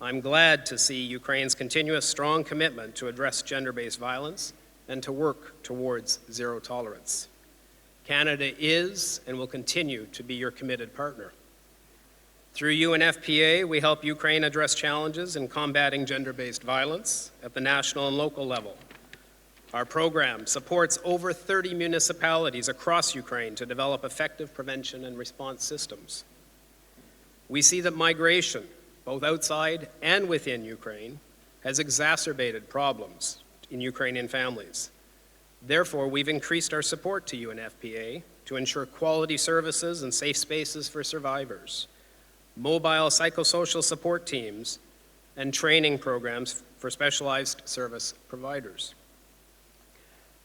I'm glad to see Ukraine's continuous strong commitment to address gender-based violence and to work towards zero tolerance. Canada is and will continue to be your committed partner. Through UNFPA, we help Ukraine address challenges in combating gender-based violence at the national and local level. Our program supports over 30 municipalities across Ukraine to develop effective prevention and response systems. We see that migration, both outside and within Ukraine, has exacerbated problems in Ukrainian families. Therefore, we've increased our support to UNFPA to ensure quality services and safe spaces for survivors, mobile psychosocial support teams, and training programs for specialized service providers.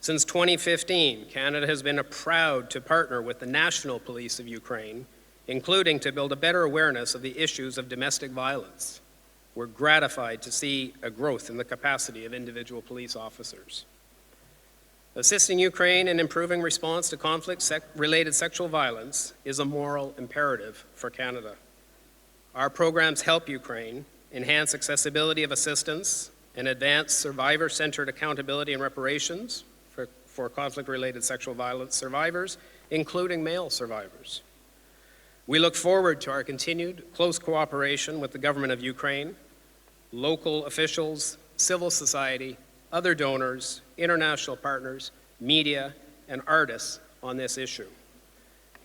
Since 2015, Canada has been proud to partner with the National Police of Ukraine, including to build a better awareness of the issues of domestic violence. We're gratified to see a growth in the capacity of individual police officers. Assisting Ukraine in improving response to conflict-related sexual violence is a moral imperative for Canada. Our programs help Ukraine enhance accessibility of assistance and advance survivor-centered accountability and reparations for conflict-related sexual violence survivors, including male survivors. We look forward to our continued close cooperation with the government of Ukraine, local officials, civil society, other donors, international partners, media, and artists on this issue.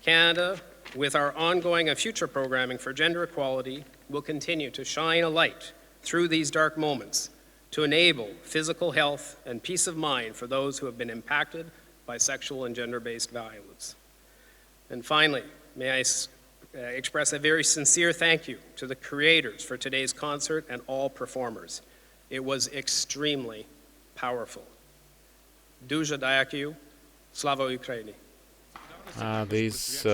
Canada, with our ongoing and future programming for gender equality, will continue to shine a light through these dark moments to enable physical health and peace of mind for those who have been impacted by sexual and gender-based violence. And finally, may I express a very sincere thank you to the creators for today's concert and all performers. It was extremely powerful. Дуже дякую. Слава Україні. This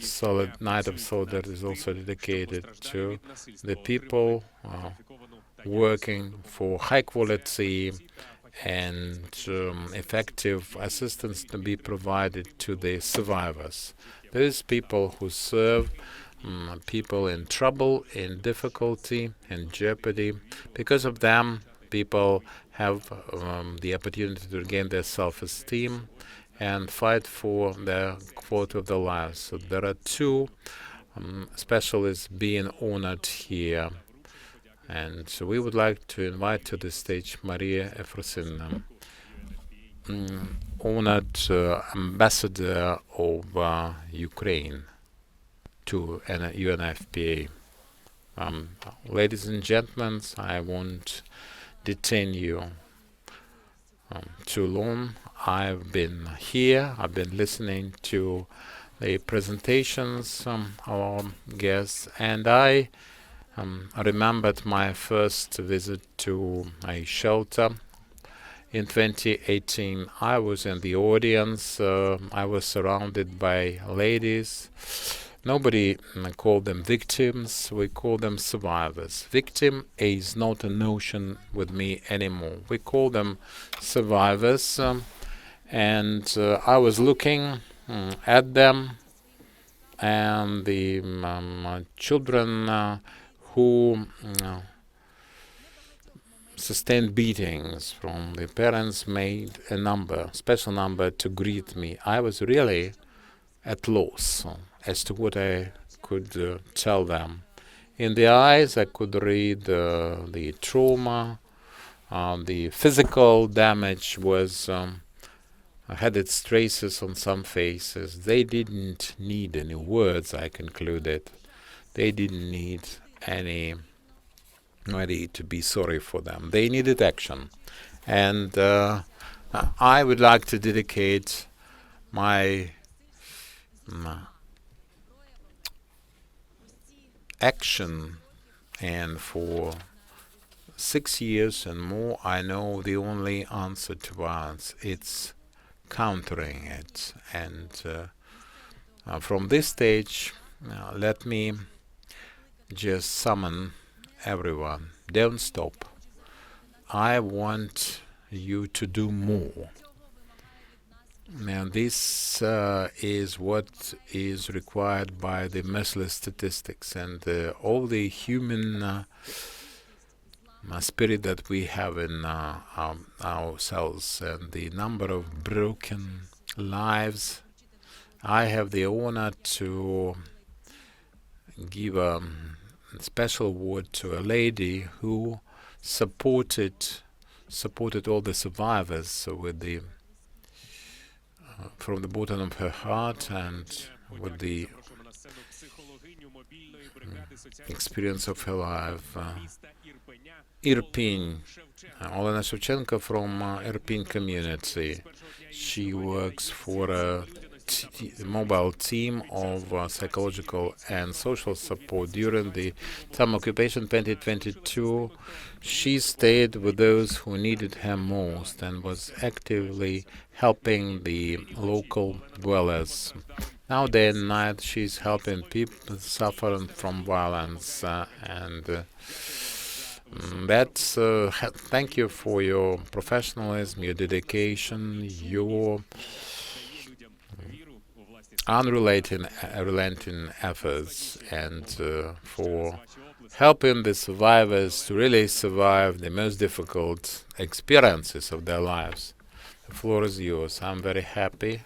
solid night of solidarity is also dedicated to the people working for high quality and effective assistance to be provided to the survivors. Those people who serve people in trouble, in difficulty, in jeopardy. Because of them, people have the opportunity to regain their self-esteem and fight for the quality of their lives. So there are two specialists being honored here. And so we would like to invite to the stage Maria Efrosina, honored ambassador of Ukraine to UNFPA. Ladies and gentlemen, I won't detain you too long. I've been here, I've been listening to the presentations of our guests, and I remembered my first visit to a shelter in 2018. I was in the audience, I was surrounded by ladies. Nobody called them victims, we call them survivors. Victim is not a notion with me anymore. We call them survivors, and I was looking at them and the children who sustained beatings from the parents made a special number to greet me. I was really at loss as to what I could tell them. In the eyes I could read the trauma, the physical damage was had its traces on some faces. They didn't need any words, I concluded. They didn't need anybody to be sorry for them. They needed action. And I would like to dedicate my action, and for 6 years and more I know the only answer to violence, it's countering it. And from this stage, let me just summon everyone. Don't stop. I want you to do more. Now this is what is required by the merciless statistics and all the human spirit that we have in ourselves, and the number of broken lives. I have the honor to give a special word to a lady who supported all the survivors with the from the bottom of her heart and with the experience of her life. Irpin, Olena Shevchenko from Irpin community. She works for a mobile team of psychological and social support. During the summer occupation 2022, she stayed with those who needed her most and was actively helping the local dwellers. Now day and night she's helping people suffering from violence, and that's thank you for your professionalism, your dedication, your unrelenting efforts, and for helping the survivors to really survive the most difficult experiences of their lives. The floor is yours. I'm very happy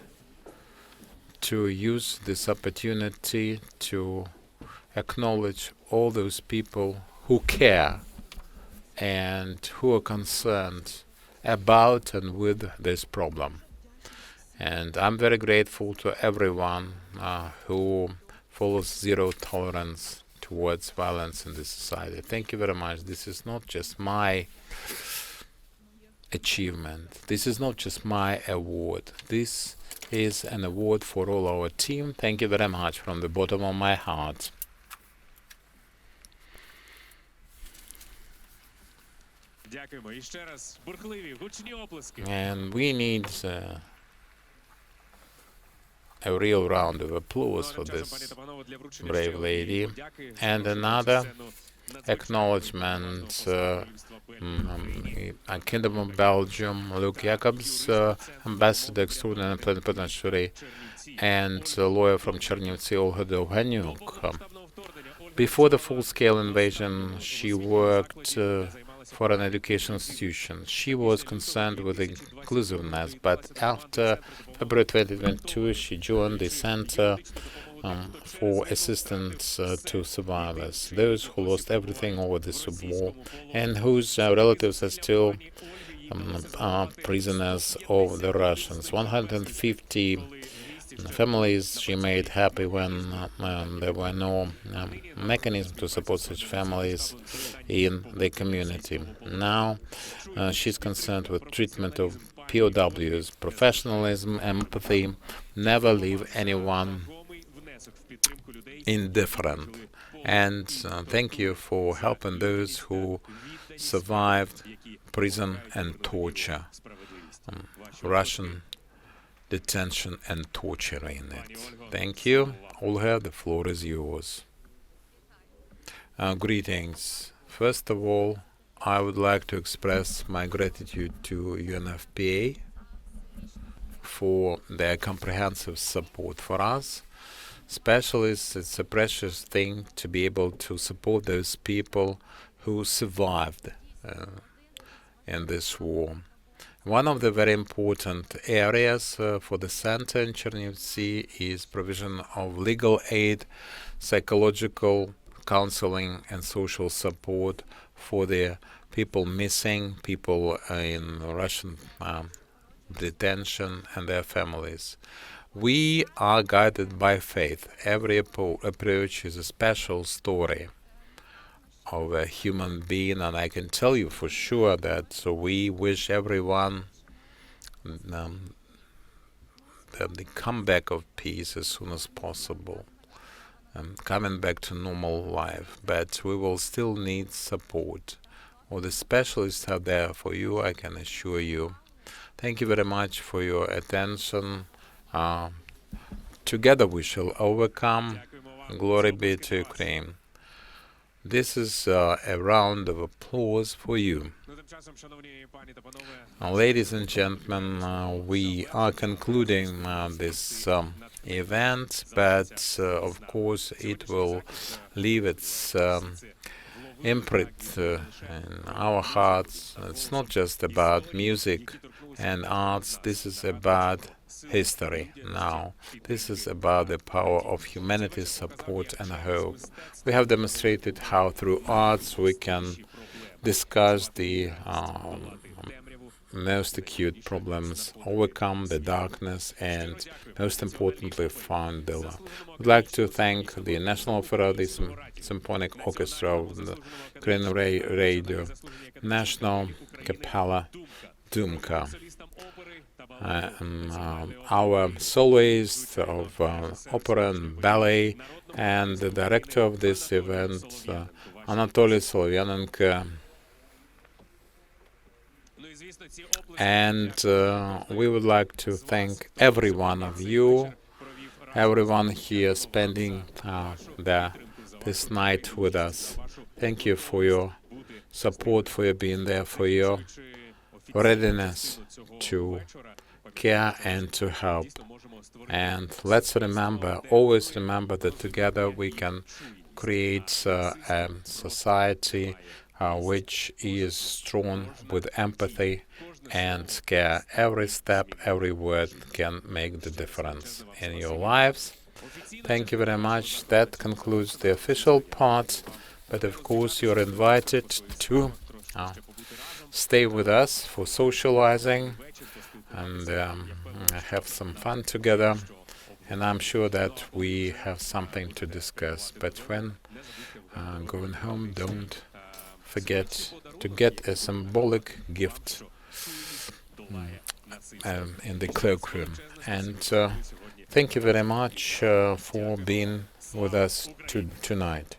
to use this opportunity to acknowledge all those people who care and who are concerned about and with this problem. And I'm very grateful to everyone who follows zero tolerance towards violence in this society. Thank you very much. This is not just my achievement. This is not just my award. This is an award for all our team. Thank you very much from the bottom of my heart. And we need a real round of applause for this brave lady. And another acknowledgement, Kingdom of Belgium, Luke Jacobs, Ambassador Extraordinary Plenipotentiary, and lawyer from Chernivtsi, Olga Dovhanyuk. Before the full-scale invasion, she worked for an education institution. She was concerned with inclusiveness, but after February 2022, she joined the Center for Assistance to Survivors, those who lost everything over this war and whose relatives are still prisoners of the Russians. 150 families she made happy when there were no mechanism to support such families in the community. Now she's concerned with treatment of POWs, professionalism, empathy, never leave anyone indifferent. And thank you for helping those who survived prison and torture, Russian detention and torture in it. Thank you. Olga, the floor is yours. Greetings. First of all, I would like to express my gratitude to UNFPA for their comprehensive support for us. Specialists, it's a precious thing to be able to support those people who survived in this war. One of the very important areas for the center in Chernivtsi is provision of legal aid, psychological counseling and social support for the people missing, people in Russian detention and their families. We are guided by faith. Every approach is a special story of a human being, and I can tell you for sure that we wish everyone the comeback of peace as soon as possible, coming back to normal life. But we will still need support. All the specialists are there for you, I can assure you. Thank you very much for your attention. Together we shall overcome. Glory be to Ukraine. This is a round of applause for you. Ladies and gentlemen, we are concluding this event, but of course it will leave its imprint in our hearts. It's not just about music and arts, this is about history now. This is about the power of humanity's support and hope. We have demonstrated how through arts we can discuss the most acute problems, overcome the darkness, and most importantly find the love. I'd like to thank the National Opera, the Symphony Orchestra of the Ukrainian Radio, National Capella Dumka, our soloist of opera and ballet, and the director of this event, Anatoly Solovanenko. And we would like to thank every one of you, everyone here spending this night with us. Thank you for your support, for your being there, for your readiness to care and to help. And let's remember, always remember that together we can create a society which is strong with empathy and care. Every step, every word can make the difference in your lives. Thank you very much. That concludes the official part, but of course you're invited to stay with us for socializing and have some fun together. And I'm sure that we have something to discuss. But when going home, don't forget to get a symbolic gift in the cloakroom. And thank you very much for being with us tonight.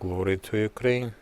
Glory to Ukraine.